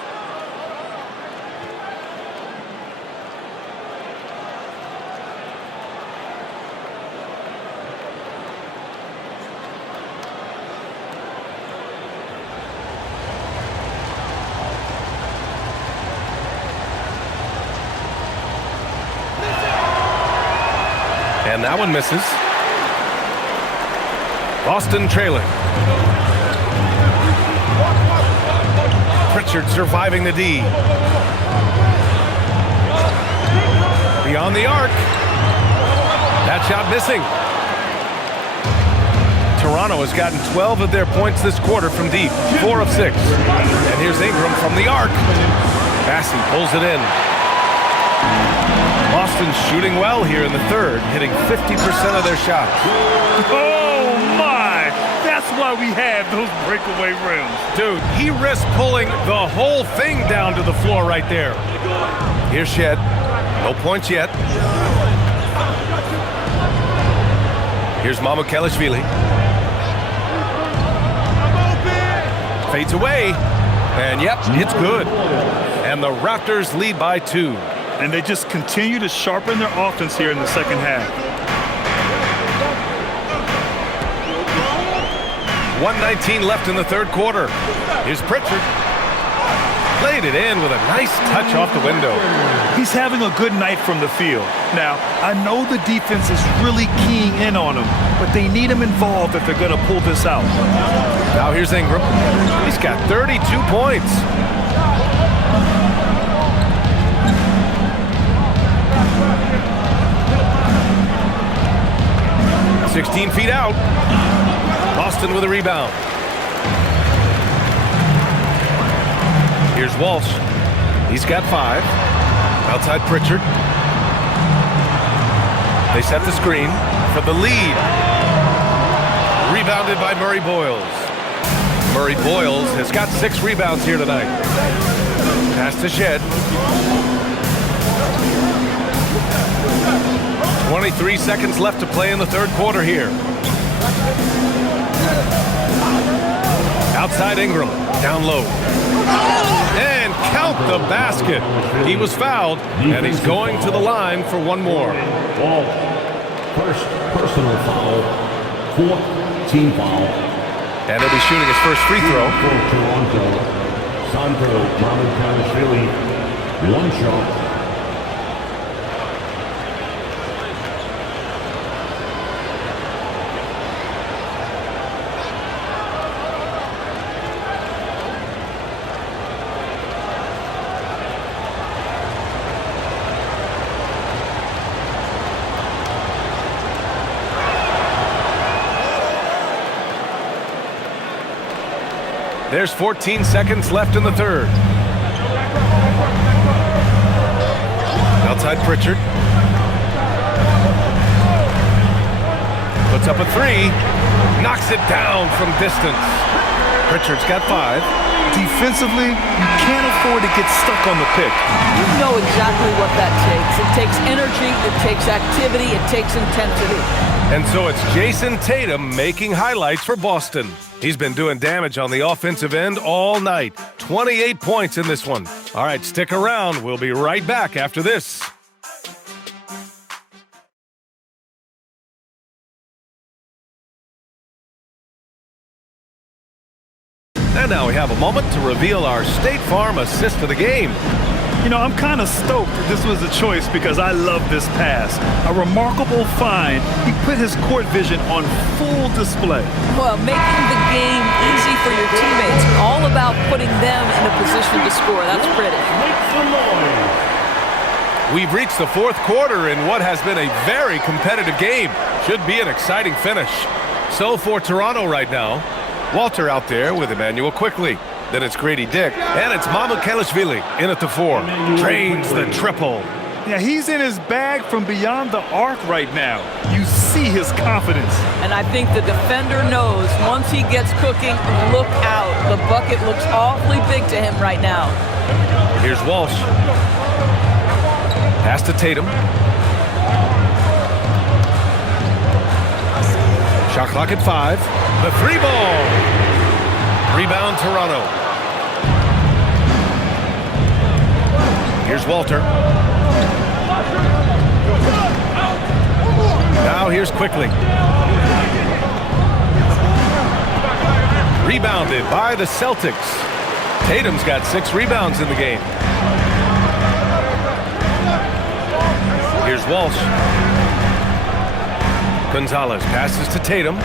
And that one misses. Boston trailing. Pritchard surviving the D. Beyond the arc. That shot missing. Toronto has gotten 12 of their points this quarter from deep. 4 of 6. And here's Ingram from the arc. Bassey pulls it in. Boston's shooting well here in the third, hitting 50% of their shots. Oh, my! That's why we have those breakaway rims. Dude, he risked pulling the whole thing down to the floor right there. Here's Shed. No points yet. Here's Mamukelashvili. Fades away. And, yep, it's good. And the Raptors lead by 2. And they just continue to sharpen their offense here in the second half. 1:19 left in the third quarter. Here's Pritchard. Played it in with a nice touch off the window. He's having a good night from the field. Now, I know the defense is really keying in on him, but they need him involved if they're going to pull this out. Now here's Ingram. He's got 32 points. 16 feet out. Boston with a rebound. Here's Walsh. He's got 5. Outside Pritchard. They set the screen for the lead. Rebounded by Murray Boyles. Murray Boyles has got 6 rebounds here tonight. Pass to Shed. 23 seconds left to play in the third quarter here. Outside Ingram, down low. And count the basket. He was fouled, and he's going to the line for one more. First personal foul, 4th team foul. And he'll be shooting his first free throw. For Toronto, Sandro Mamukelashvili, 1 shot. There's 14 seconds left in the third. Outside Pritchard. Puts up a 3. Knocks it down from distance. Pritchard's got 5. Defensively, you can't afford to get stuck on the pick. You know exactly what that takes. It takes energy, it takes activity, it takes intensity. And so it's Jason Tatum making highlights for Boston. He's been doing damage on the offensive end all night. 28 points in this one. All right, stick around. We'll be right back after this. And now we have a moment to reveal our State Farm assist of the game. You know, I'm kind of stoked that this was a choice because I love this pass. A remarkable find. He put his court vision on full display. Well, making the game easy for your teammates. All about putting them in a position to score. That's pretty. We've reached the fourth quarter in what has been a very competitive game. Should be an exciting finish. So for Toronto right now, Walter out there with Emmanuel Quickly. Then it's Grady Dick, and it's Mamukelashvili in at the 4. Drains the triple. Yeah, he's in his bag from beyond the arc right now. You see his confidence. And I think the defender knows once he gets cooking, look out. The bucket looks awfully big to him right now. Here's Walsh. Pass to Tatum. Shot clock at 5. The 3-ball. Rebound Toronto. Here's Walter. Now here's Quickly. Rebounded by the Celtics. Tatum's got 6 rebounds in the game. Here's Walsh. Gonzalez passes to Tatum.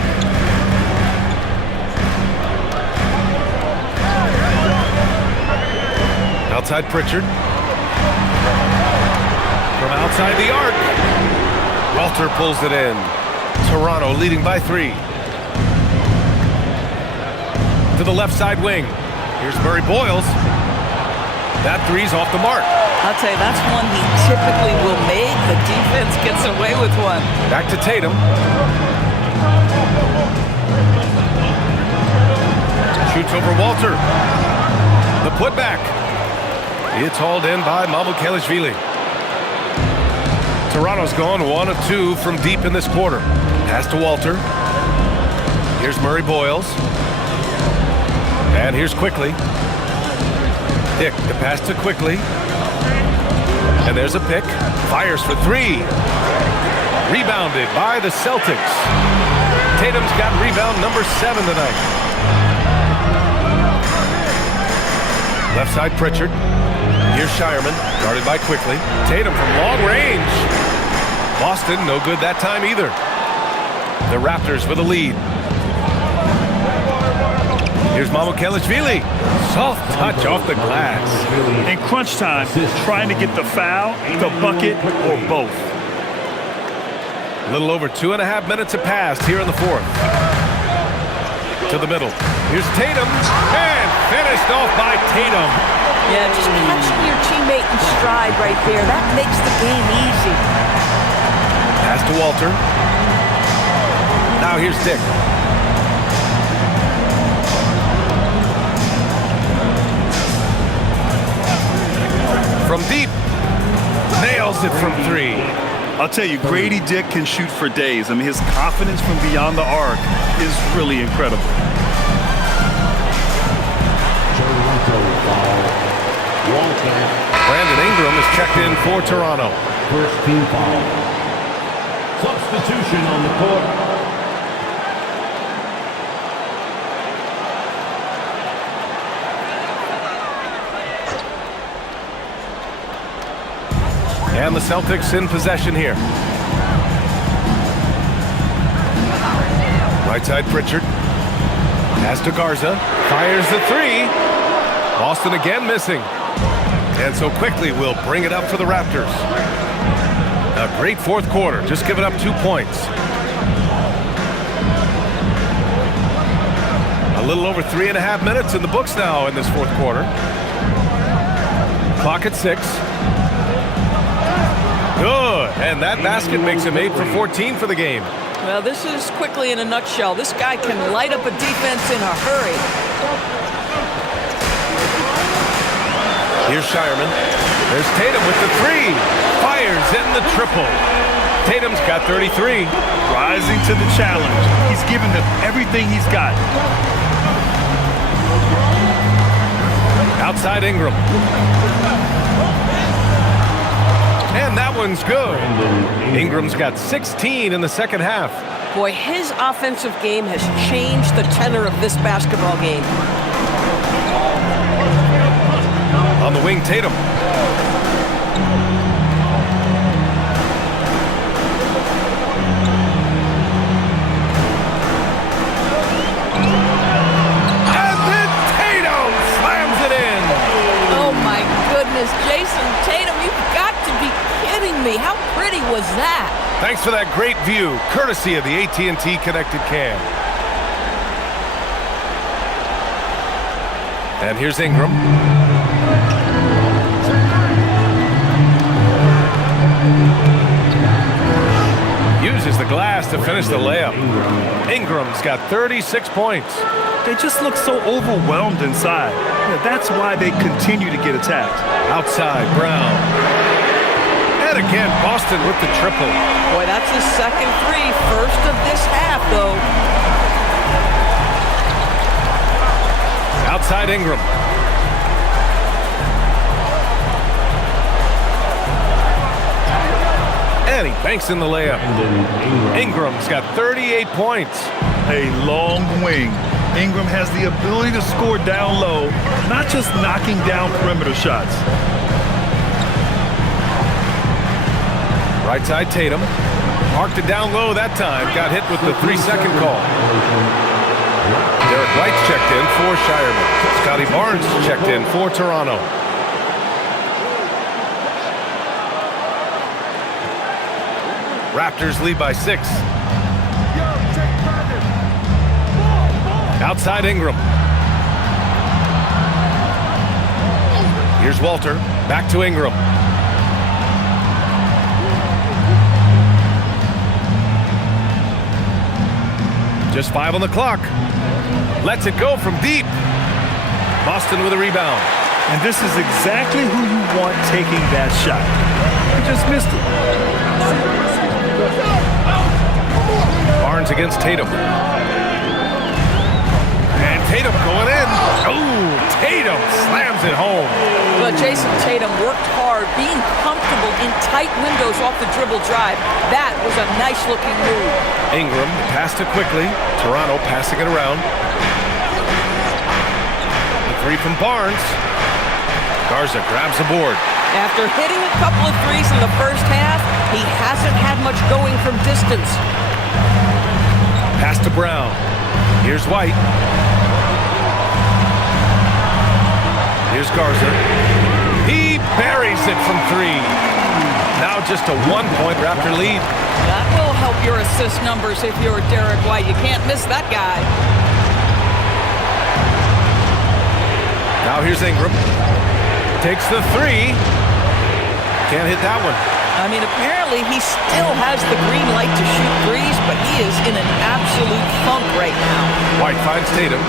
Outside Pritchard. From outside the arc. Walter pulls it in. Toronto leading by 3. To the left side wing. Here's Murray Boyles. That 3's off the mark. I'll tell you, that's one he typically will make. The defense gets away with one. Back to Tatum. Shoots over Walter. The putback. It's hauled in by Mamukelashvili. Toronto's gone 1 of 2 from deep in this quarter. Pass to Walter. Here's Murray Boyles. And here's Quickly. Dick, the pass to Quickly. And there's a pick. Fires for 3. Rebounded by the Celtics. Tatum's got rebound number 7 tonight. Left side Pritchard. Here's Shireman, guarded by Quickly. Tatum from long range. Boston, no good that time either. The Raptors with a lead. Here's Mamukelashvili. Soft touch off the glass. In crunch time, trying to get the foul, the bucket, or both. A little over 2.5 minutes have passed here in the 4th. To the middle. Here's Tatum. And finished off by Tatum. Yeah, just catching your teammate in stride right there. That makes the game easy. Pass to Walter. Now here's Dick. From deep. Nails it from 3. I'll tell you, Grady Dick can shoot for days. I mean, his confidence from beyond the arc is really incredible. Brandon Ingram is checked in for Toronto. First team foul. Substitution on the court. And the Celtics in possession here. Right side Pritchard. Pass to Garza. Fires the 3. Boston again missing. And so Quickly will bring it up for the Raptors. A great 4th quarter. Just giving up 2 points. A little over 3.5 minutes in the books now in this 4th quarter. Clock at 6. Good. And that basket makes him 8 for 14 for the game. Well, this is Quickly in a nutshell. This guy can light up a defense in a hurry. Here's Shireman. There's Tatum with the 3. Fires in the triple. Tatum's got 33. Rising to the challenge. He's given them everything he's got. Outside Ingram. And that one's good. Ingram's got 16 in the second half. Boy, his offensive game has changed the tenor of this basketball game. On the wing, Tatum. And then Tatum slams it in. Oh my goodness, Jason Tatum, you've got to be kidding me. How pretty was that? Thanks for that great view, courtesy of the AT&T Connected Cam. And here's Ingram. Uses the glass to finish the layup. Ingram's got 36 points. They just look so overwhelmed inside. That's why they continue to get attacked. Outside, Brown. And again, Boston with the triple. Boy, that's his second three. First of this half, though. Outside Ingram. And he banks in the layup. Ingram's got 38 points. A long wing. Ingram has the ability to score down low, not just knocking down perimeter shots. Right side Tatum. Marked it down low that time. Got hit with the 3-second call. Derek White's checked in for Shireman. Scotty Barnes checked in for Toronto. Raptors lead by 6. Outside Ingram. Here's Walter. Back to Ingram. Just 5 on the clock. Lets it go from deep. Boston with a rebound. And this is exactly who you want taking that shot. He just missed it. Barnes against Tatum. And Tatum going in. Oh, Tatum slams it home. But Jason Tatum worked hard, being comfortable in tight windows off the dribble drive. That was a nice-looking move. Ingram passed it quickly. Toronto passing it around. The three from Barnes. Garza grabs the board. After hitting a couple of threes in the first half, he hasn't had much going from distance. Pass to Brown. Here's White. Here's Garza. He buries it from 3. Now just a 1-point Raptor lead. That will help your assist numbers if you're Derek White. You can't miss that guy. Now here's Ingram. Takes the 3. Can't hit that one. I mean, apparently he still has the green light to shoot threes, but he is in an absolute funk right now. White finds Tatum.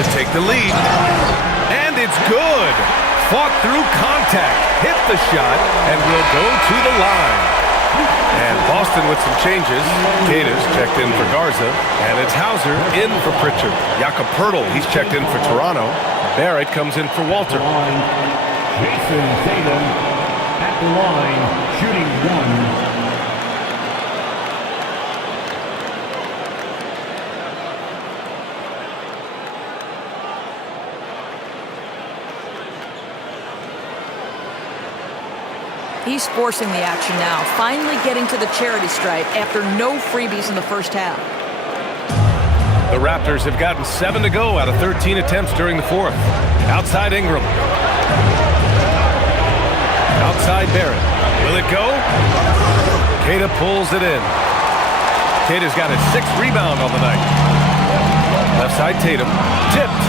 To take the lead. And it's good. Fought through contact. Hit the shot and will go to the line. And Boston with some changes. Cada's checked in for Garza. And it's Hauser in for Pritchard. Jakob Poeltl, he's checked in for Toronto. Barrett comes in for Walter. Jason Tatum at the line, shooting 1. He's forcing the action now, finally getting to the charity stripe after no freebies in the first half. The Raptors have gotten 7 to go out of 13 attempts during the 4th. Outside Ingram. Outside Barrett. Will it go? Cada pulls it in. Cada's got his 6th rebound on the night. Left side Tatum. Tipped.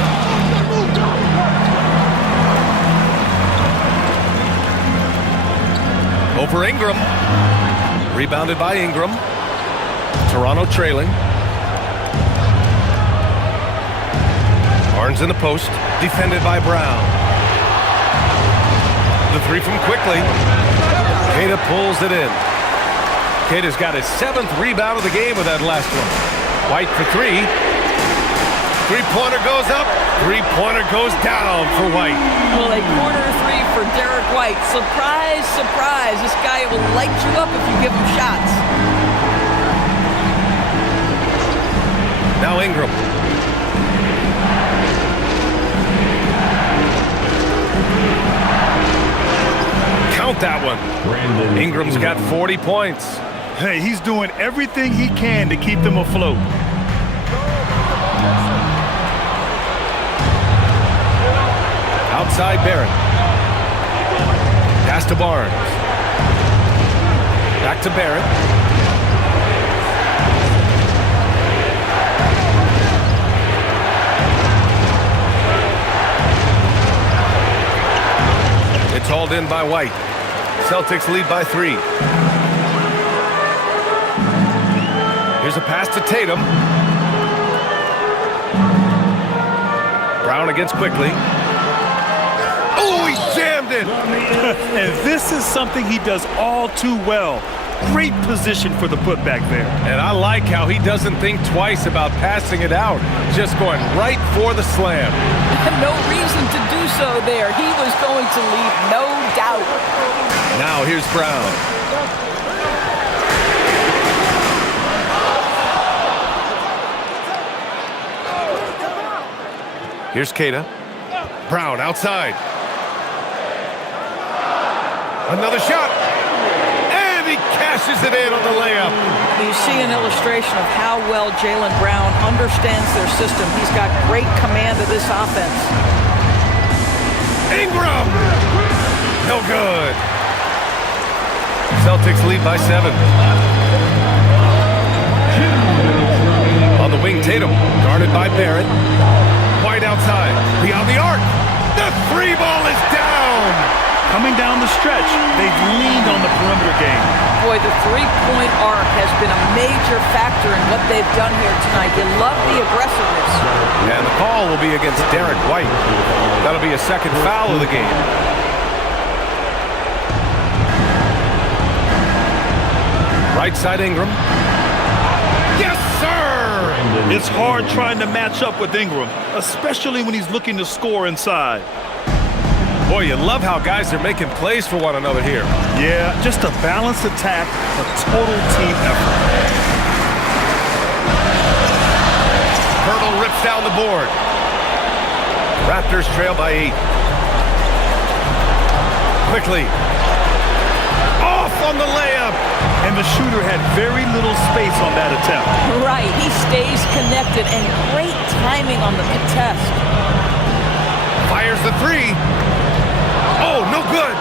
Over Ingram. Rebounded by Ingram. Toronto trailing. Barnes in the post. Defended by Brown. The 3 from quickly. Cada pulls it in. Cada's got his 7th rebound of the game with that last one. White for 3. 3-pointer goes up. 3-pointer goes down for White. Well, a corner 3 for Derek White. Surprise, surprise. This guy will light you up if you give him shots. Now Ingram. Count that one. Ingram's got 40 points. Hey, he's doing everything he can to keep them afloat. Outside Barrett. Pass to Barnes. Back to Barrett. It's hauled in by White. Celtics lead by 3. Here's a pass to Tatum. Brown against Quickly. Oh, he jammed it! And this is something he does all too well. Great position for the putback there. And I like how he doesn't think twice about passing it out. Just going right for the slam. No reason to do so there. He was going to leave, no doubt. Now here's Brown. Here's Kata. Brown outside. Another shot. And he cashes it in on the layup. You see an illustration of how well Jaylen Brown understands their system. He's got great command of this offense. Ingram! No good. Celtics lead by 7. On the wing, Tatum, guarded by Barrett. White outside, beyond the arc. The 3 ball is down! Coming down the stretch, they've leaned on the perimeter game. Boy, the three-point arc has been a major factor in what they've done here tonight. You love the aggressiveness. And the call will be against Derek White. That'll be a second foul of the game. Right side Ingram. Yes, sir! It's hard trying to match up with Ingram, especially when he's looking to score inside. Boy, you love how guys are making plays for one another here. Yeah, just a balanced attack, a total team effort. Hurdle rips down the board. Raptors trail by 8. Quickly. Off on the layup. And the shooter had very little space on that attempt. Right, he stays connected, and great timing on the contest. Fires the 3. Oh, no good.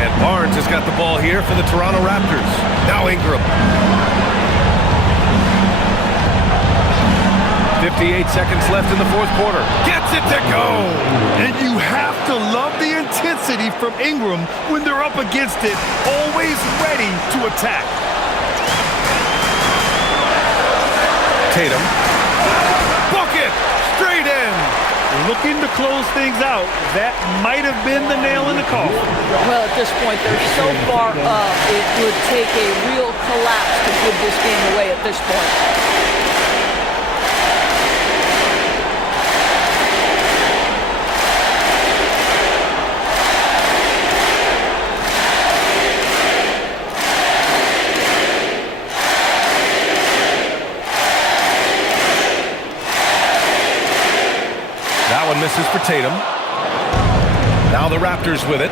And Barnes has got the ball here for the Toronto Raptors. Now Ingram. 58 seconds left in the fourth quarter. Gets it to go. And you have to love the intensity from Ingram when they're up against it, always ready to attack. Tatum. Bucket. Straight in. Looking to close things out. That might have been the nail in the coffin. Well, at this point, they're so far up, it would take a real collapse to give this game away at this point. Misses for Tatum. Now the Raptors with it.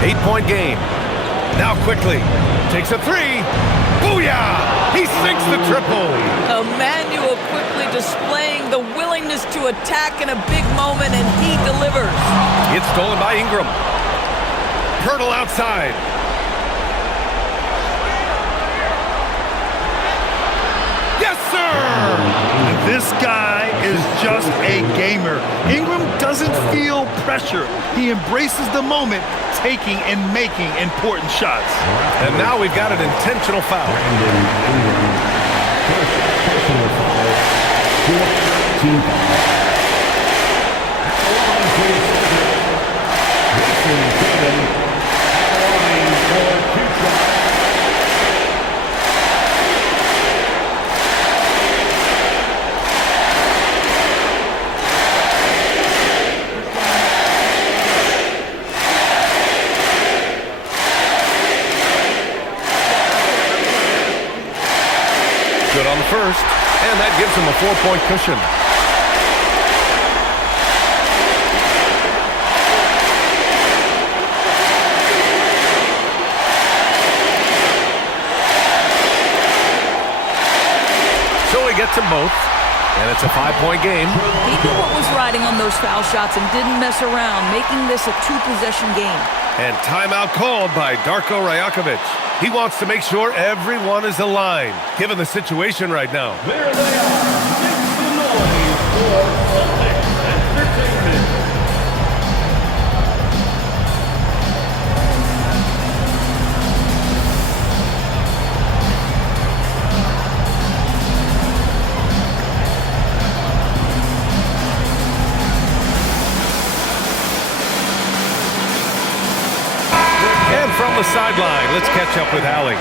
8-point game. Now Quickly. Takes a 3. Booyah! He sinks the triple. Emmanuel Quickly displaying the willingness to attack in a big moment, and he delivers. It's stolen by Ingram. Hurdle outside. Yes, sir! This guy is just a gamer. Ingram doesn't feel pressure. He embraces the moment, taking and making important shots. And now we've got an intentional foul. Good on the first, and that gives him a 4-point cushion. So he gets them both, and it's a 5-point game. He knew what was riding on those foul shots and didn't mess around, making this a 2-possession game. And timeout called by Darko Rajakovic. He wants to make sure everyone is aligned, given the situation right now. There they are. Make some noise for Celtics Entertainment. let's catch up with Allie.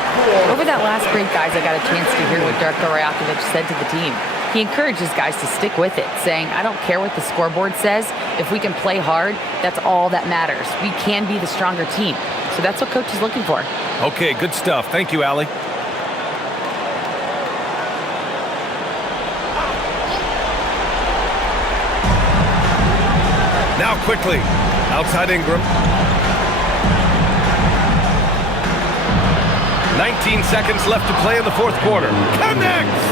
Over that last break, guys, I got a chance to hear what Darko Rajakovic said to the team. He encourages guys to stick with it, saying, I don't care what the scoreboard says. If we can play hard, that's all that matters. We can be the stronger team. So that's what coach is looking for. Okay, good stuff. Thank you, Allie. Now quickly, outside Ingram. 19 seconds left to play in the fourth quarter. Connects!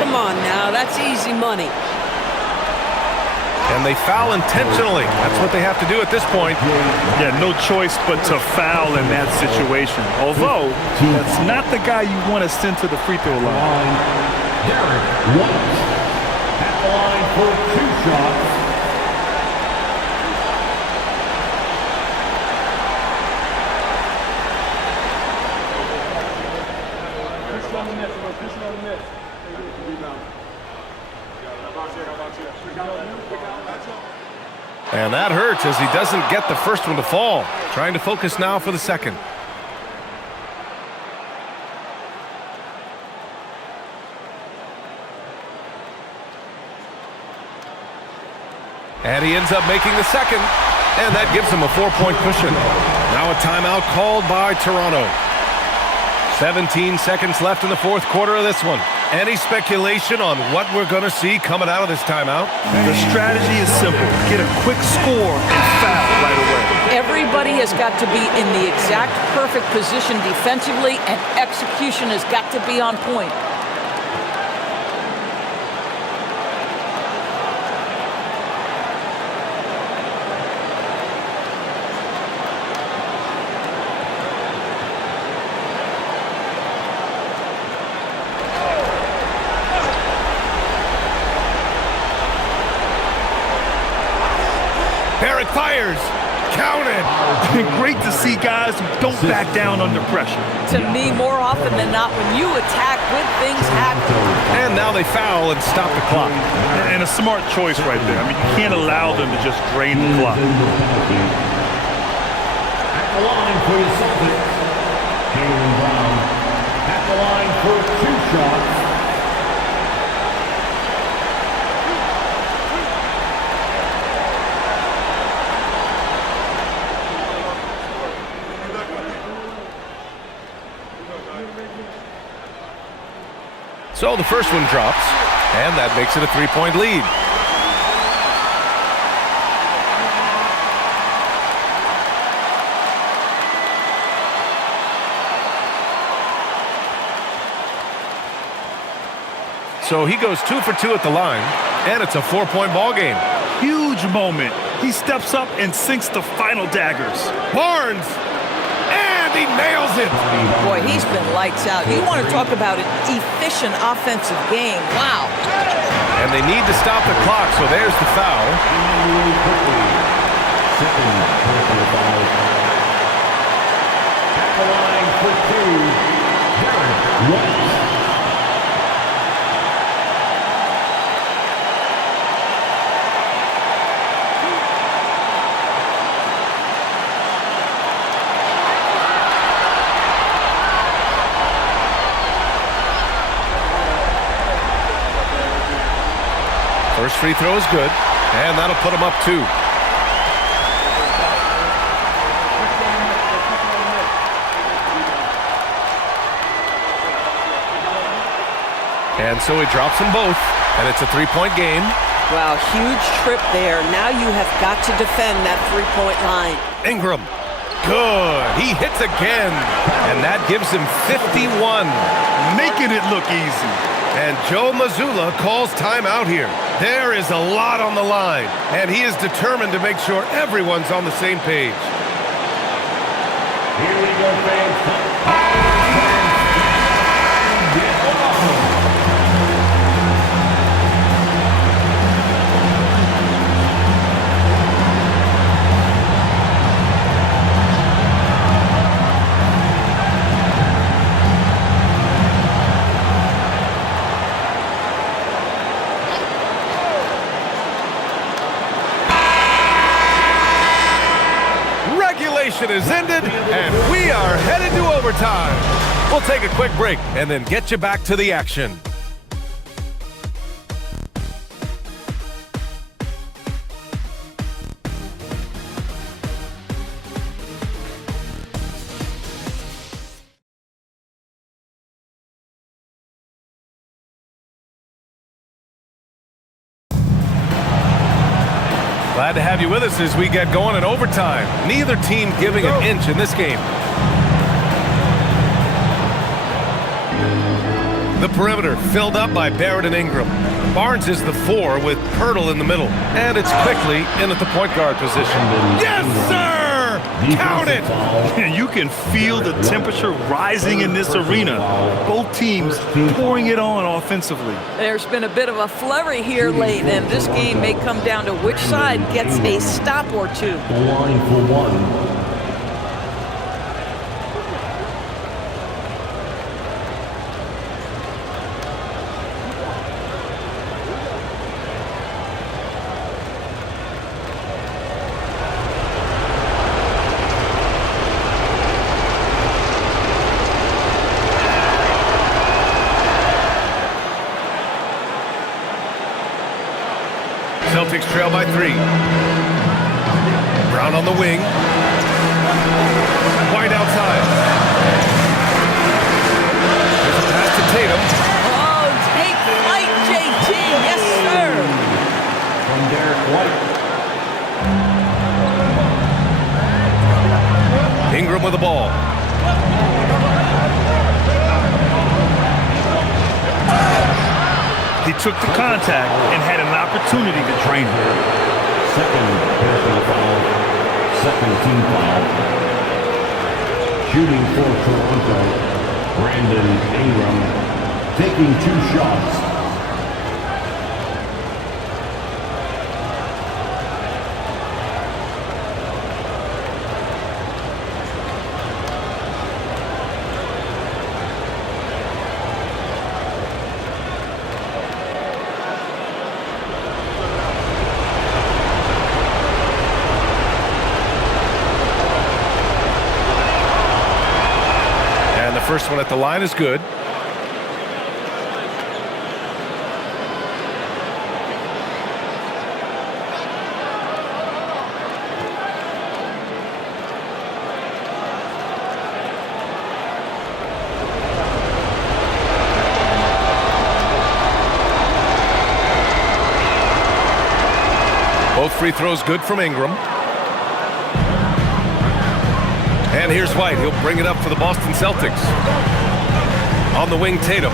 Come on now, that's easy money. And they foul intentionally. That's what they have to do at this point. Yeah, no choice but to foul in that situation. Although, that's not the guy you want to send to the free throw line. Derek White at the line for 2 shots. And that hurts as he doesn't get the first one to fall. Trying to focus now for the second. And he ends up making the second. And that gives him a 4-point cushion. Now a timeout called by Toronto. 17 seconds left in the fourth quarter of this one. Any speculation on what we're going to see coming out of this timeout? The strategy is simple. Get a quick score and foul right away. Everybody has got to be in the exact perfect position defensively, and execution has got to be on point. Fires. Counted. Great to see guys who don't back down under pressure. To me, more often than not, when you attack, good things happen. And now they foul and stop the clock. And a smart choice right there. I mean, you can't allow them to just drain the clock. At the line for the Celtics, Jaylen Brown. At the line for 2 shots. So the first one drops, and that makes it a 3-point lead. So he goes 2 for 2 at the line, and it's a 4-point ball game. Huge moment. He steps up and sinks the final daggers. Barnes! He nails it. Boy, he's been lights out. You want to talk about an efficient offensive game. Wow. And they need to stop the clock, so there's the foul. At the line for 2, Derek White. First free throw is good, and that'll put him up 2. And so he drops them both, and it's a 3-point game. Wow, huge trip there. Now you have got to defend that 3-point line. Ingram, good. He hits again, and that gives him 51. Making it look easy. And Joe Mazzulla calls timeout here. There is a lot on the line, and he is determined to make sure everyone's on the same page. Here we go, fans. Is ended, and we are headed We'll take a quick break and then get you back to the action. Glad to have you with us as we get going in overtime. Neither team giving an inch in this game. The perimeter filled up by Barrett and Ingram. Barnes is the 4 with Pirtle in the middle. And it's quickly in at the point guard position. Yes, sir! Count it! And you can feel the temperature rising in this arena. Both teams pouring it on offensively. There's been a bit of a flurry here late, and this game may come down to which side gets a stop or two. The line for one. Celtics trail by 3. Brown on the wing. White outside. There's a pass to Tatum. Oh, take flight, JT. Yes, sir. From Derek White. Ingram with the ball. He took the contact and had an opportunity to drain it. Second personal foul. Second team foul. Shooting for Toronto, Brandon Ingram taking 2 shots. First one at the line is good. Both free throws good from Ingram. And here's White. He'll bring it up for the Boston Celtics. On the wing, Tatum.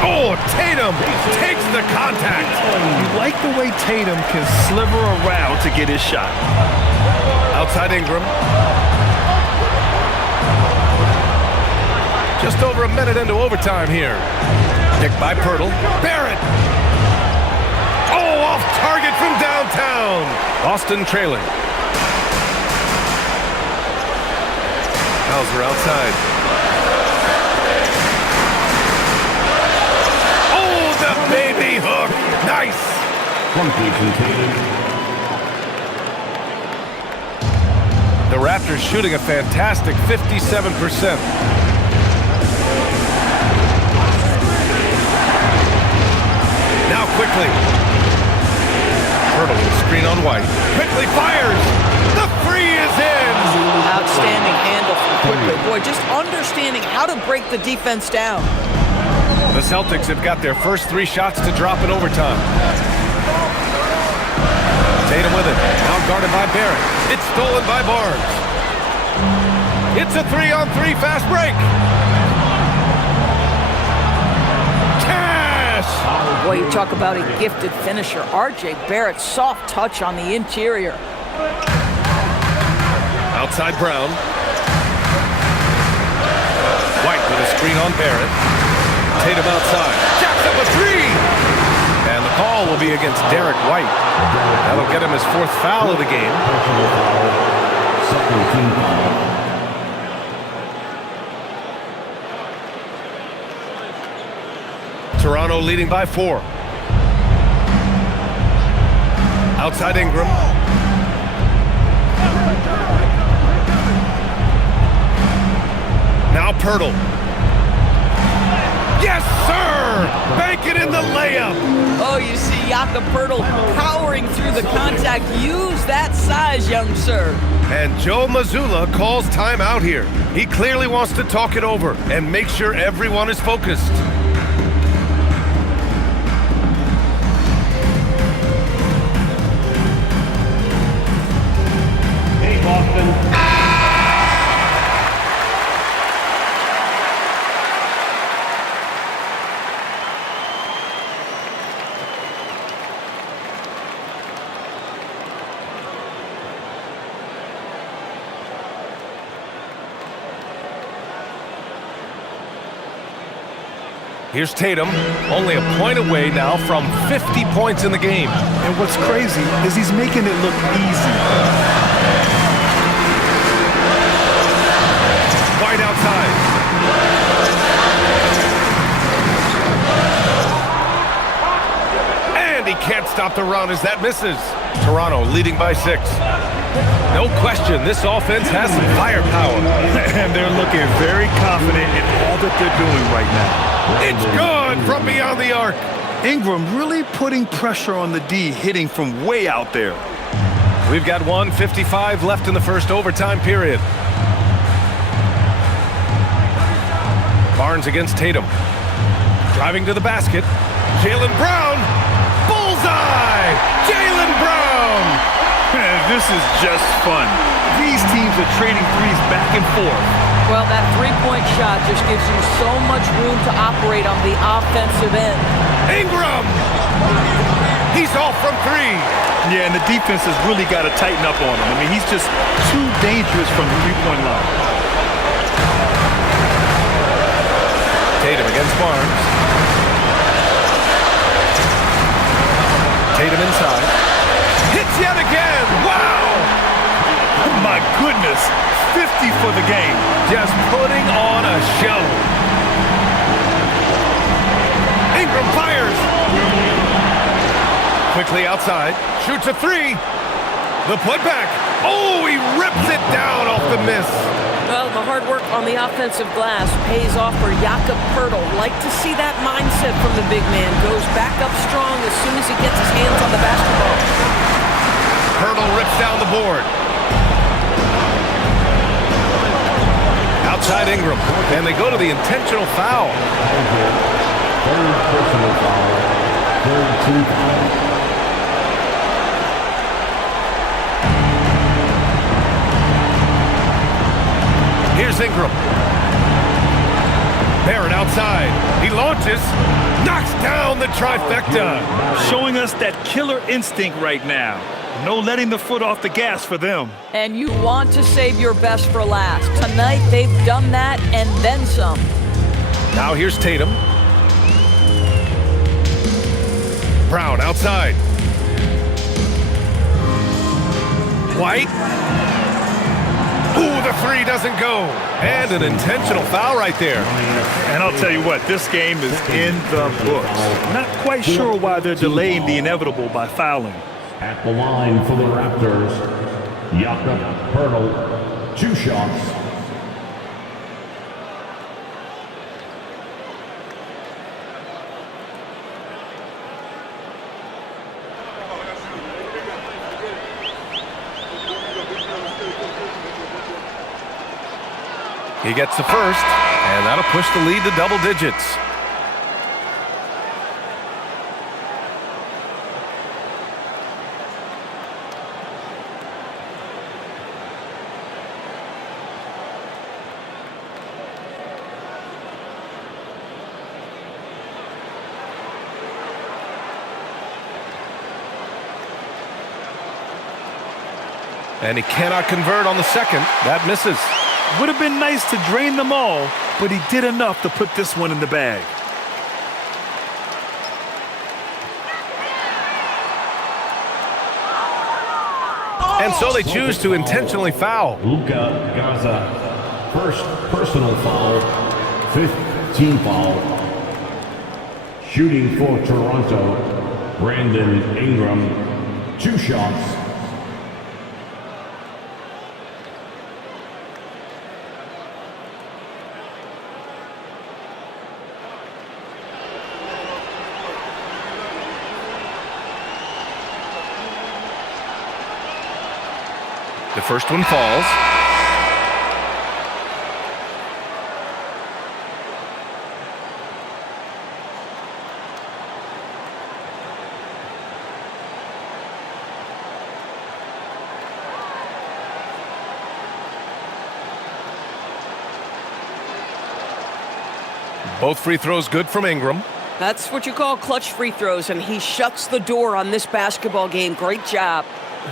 Oh, Tatum takes the contact. You like the way Tatum can sliver around to get his shot. Outside Ingram. Just over a minute into overtime here. Picked by Pirtle. Barrett. Oh, off target from downtown. Boston trailing. Hauser outside. Oh, the baby hook. Nice. The Raptors shooting a fantastic 57%. Now quickly. Pirtle with a screen on White. Quickly fires. The three is in. Outstanding handle from Quickly. Boy, just understanding how to break the defense down. The Celtics have got their first 3 shots to drop in overtime. Tatum with it. Now guarded by Barrett. It's stolen by Barnes. It's a 3-on-3 fast break. Boy, you talk about a gifted finisher. R.J. Barrett, soft touch on the interior. Outside Brown. White with a screen on Barrett. Tatum outside. Jacks up a 3! And the call will be against Derek White. That'll get him his 4th foul of the game. Second team foul. Toronto leading by 4. Outside Ingram. Poeltl. Yes, sir! Bank it in the layup. Oh, you see Jakob Poeltl powering through the contact. Use that size, young sir. And Joe Mazzulla calls timeout here. He clearly wants to talk it over and make sure everyone is focused. Hey, Boston. Here's Tatum, only a point away now from 50 points in the game. And what's crazy is he's making it look easy. White outside. And he can't stop the run as that misses. Toronto leading by 6. No question, this offense has some firepower. And they're looking very confident in all that they're doing right now. It's good from beyond the arc. Ingram really putting pressure on the D, hitting from way out there. We've got 1:55 left in the first overtime period. Barnes against Tatum. Driving to the basket. Jaylen Brown. Bullseye! Jaylen Brown! This is just fun. These teams are trading threes back and forth. Well, that three-point shot just gives you so much room to operate on the offensive end. Ingram! He's off from 3. Yeah, and the defense has really got to tighten up on him. I mean, he's just too dangerous from the three-point line. Tatum against Barnes. Tatum inside. Hits yet again! Wow! Oh my goodness! 50 for the game. Just putting on a show. Ingram fires. Quickly outside. Shoots a 3. The putback. Oh, he rips it down off the miss. Well, the hard work on the offensive glass pays off for Jakob Poeltl. Like to see that mindset from the big man. Goes back up strong as soon as he gets his hands on the basketball. Poeltl rips down the board. Outside Ingram, and they go to the intentional foul. Third personal foul. Third team foul. Here's Ingram. Barrett outside. He launches, knocks down the trifecta. Showing us that killer instinct right now. No letting the foot off the gas for them. And you want to save your best for last. Tonight, they've done that and then some. Now here's Tatum. Brown outside. White. Ooh, the 3 doesn't go. And an intentional foul right there. And I'll tell you what, this game is in the books. Not quite sure why they're delaying the inevitable by fouling. At the line for the Raptors, Jakob Poeltl, 2 shots. He gets the first, and that'll push the lead to double digits. And he cannot convert on the second. That misses. Would have been nice to drain them all, but he did enough to put this one in the bag. And so they choose to intentionally foul. Luka Garza, first personal foul, 5th team foul. Shooting for Toronto, Brandon Ingram, 2 shots. The first one falls. Both free throws good from Ingram. That's what you call clutch free throws, and he shuts the door on this basketball game. Great job.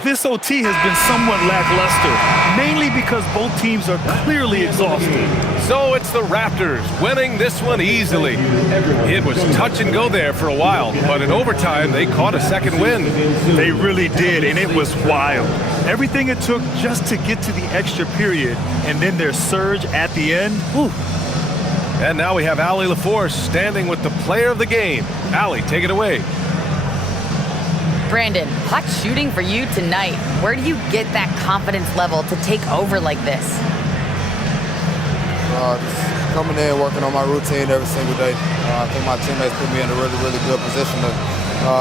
This OT has been somewhat lackluster, mainly because both teams are clearly exhausted. So it's the Raptors winning this one easily. It was touch and go there for a while, but in overtime they caught a second win. They really did, and it was wild. Everything it took just to get to the extra period, and then their surge at the end. Whew. And now we have Allie LaForce standing with the player of the game. Allie, take it away. Brandon, hot shooting for you tonight. Where do you get that confidence level to take over like this? Just coming in, working on my routine every single day. I think my teammates put me in a really, really good position to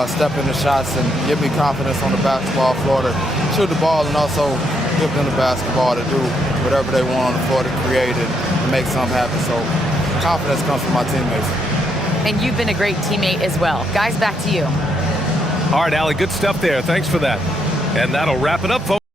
step in the shots and give me confidence on the basketball floor to shoot the ball, and also give them the basketball to do whatever they want on the floor to create it and make something happen. So confidence comes from my teammates. And you've been a great teammate as well. Guys, back to you. All right, Allie, good stuff there. Thanks for that. And that'll wrap it up, folks.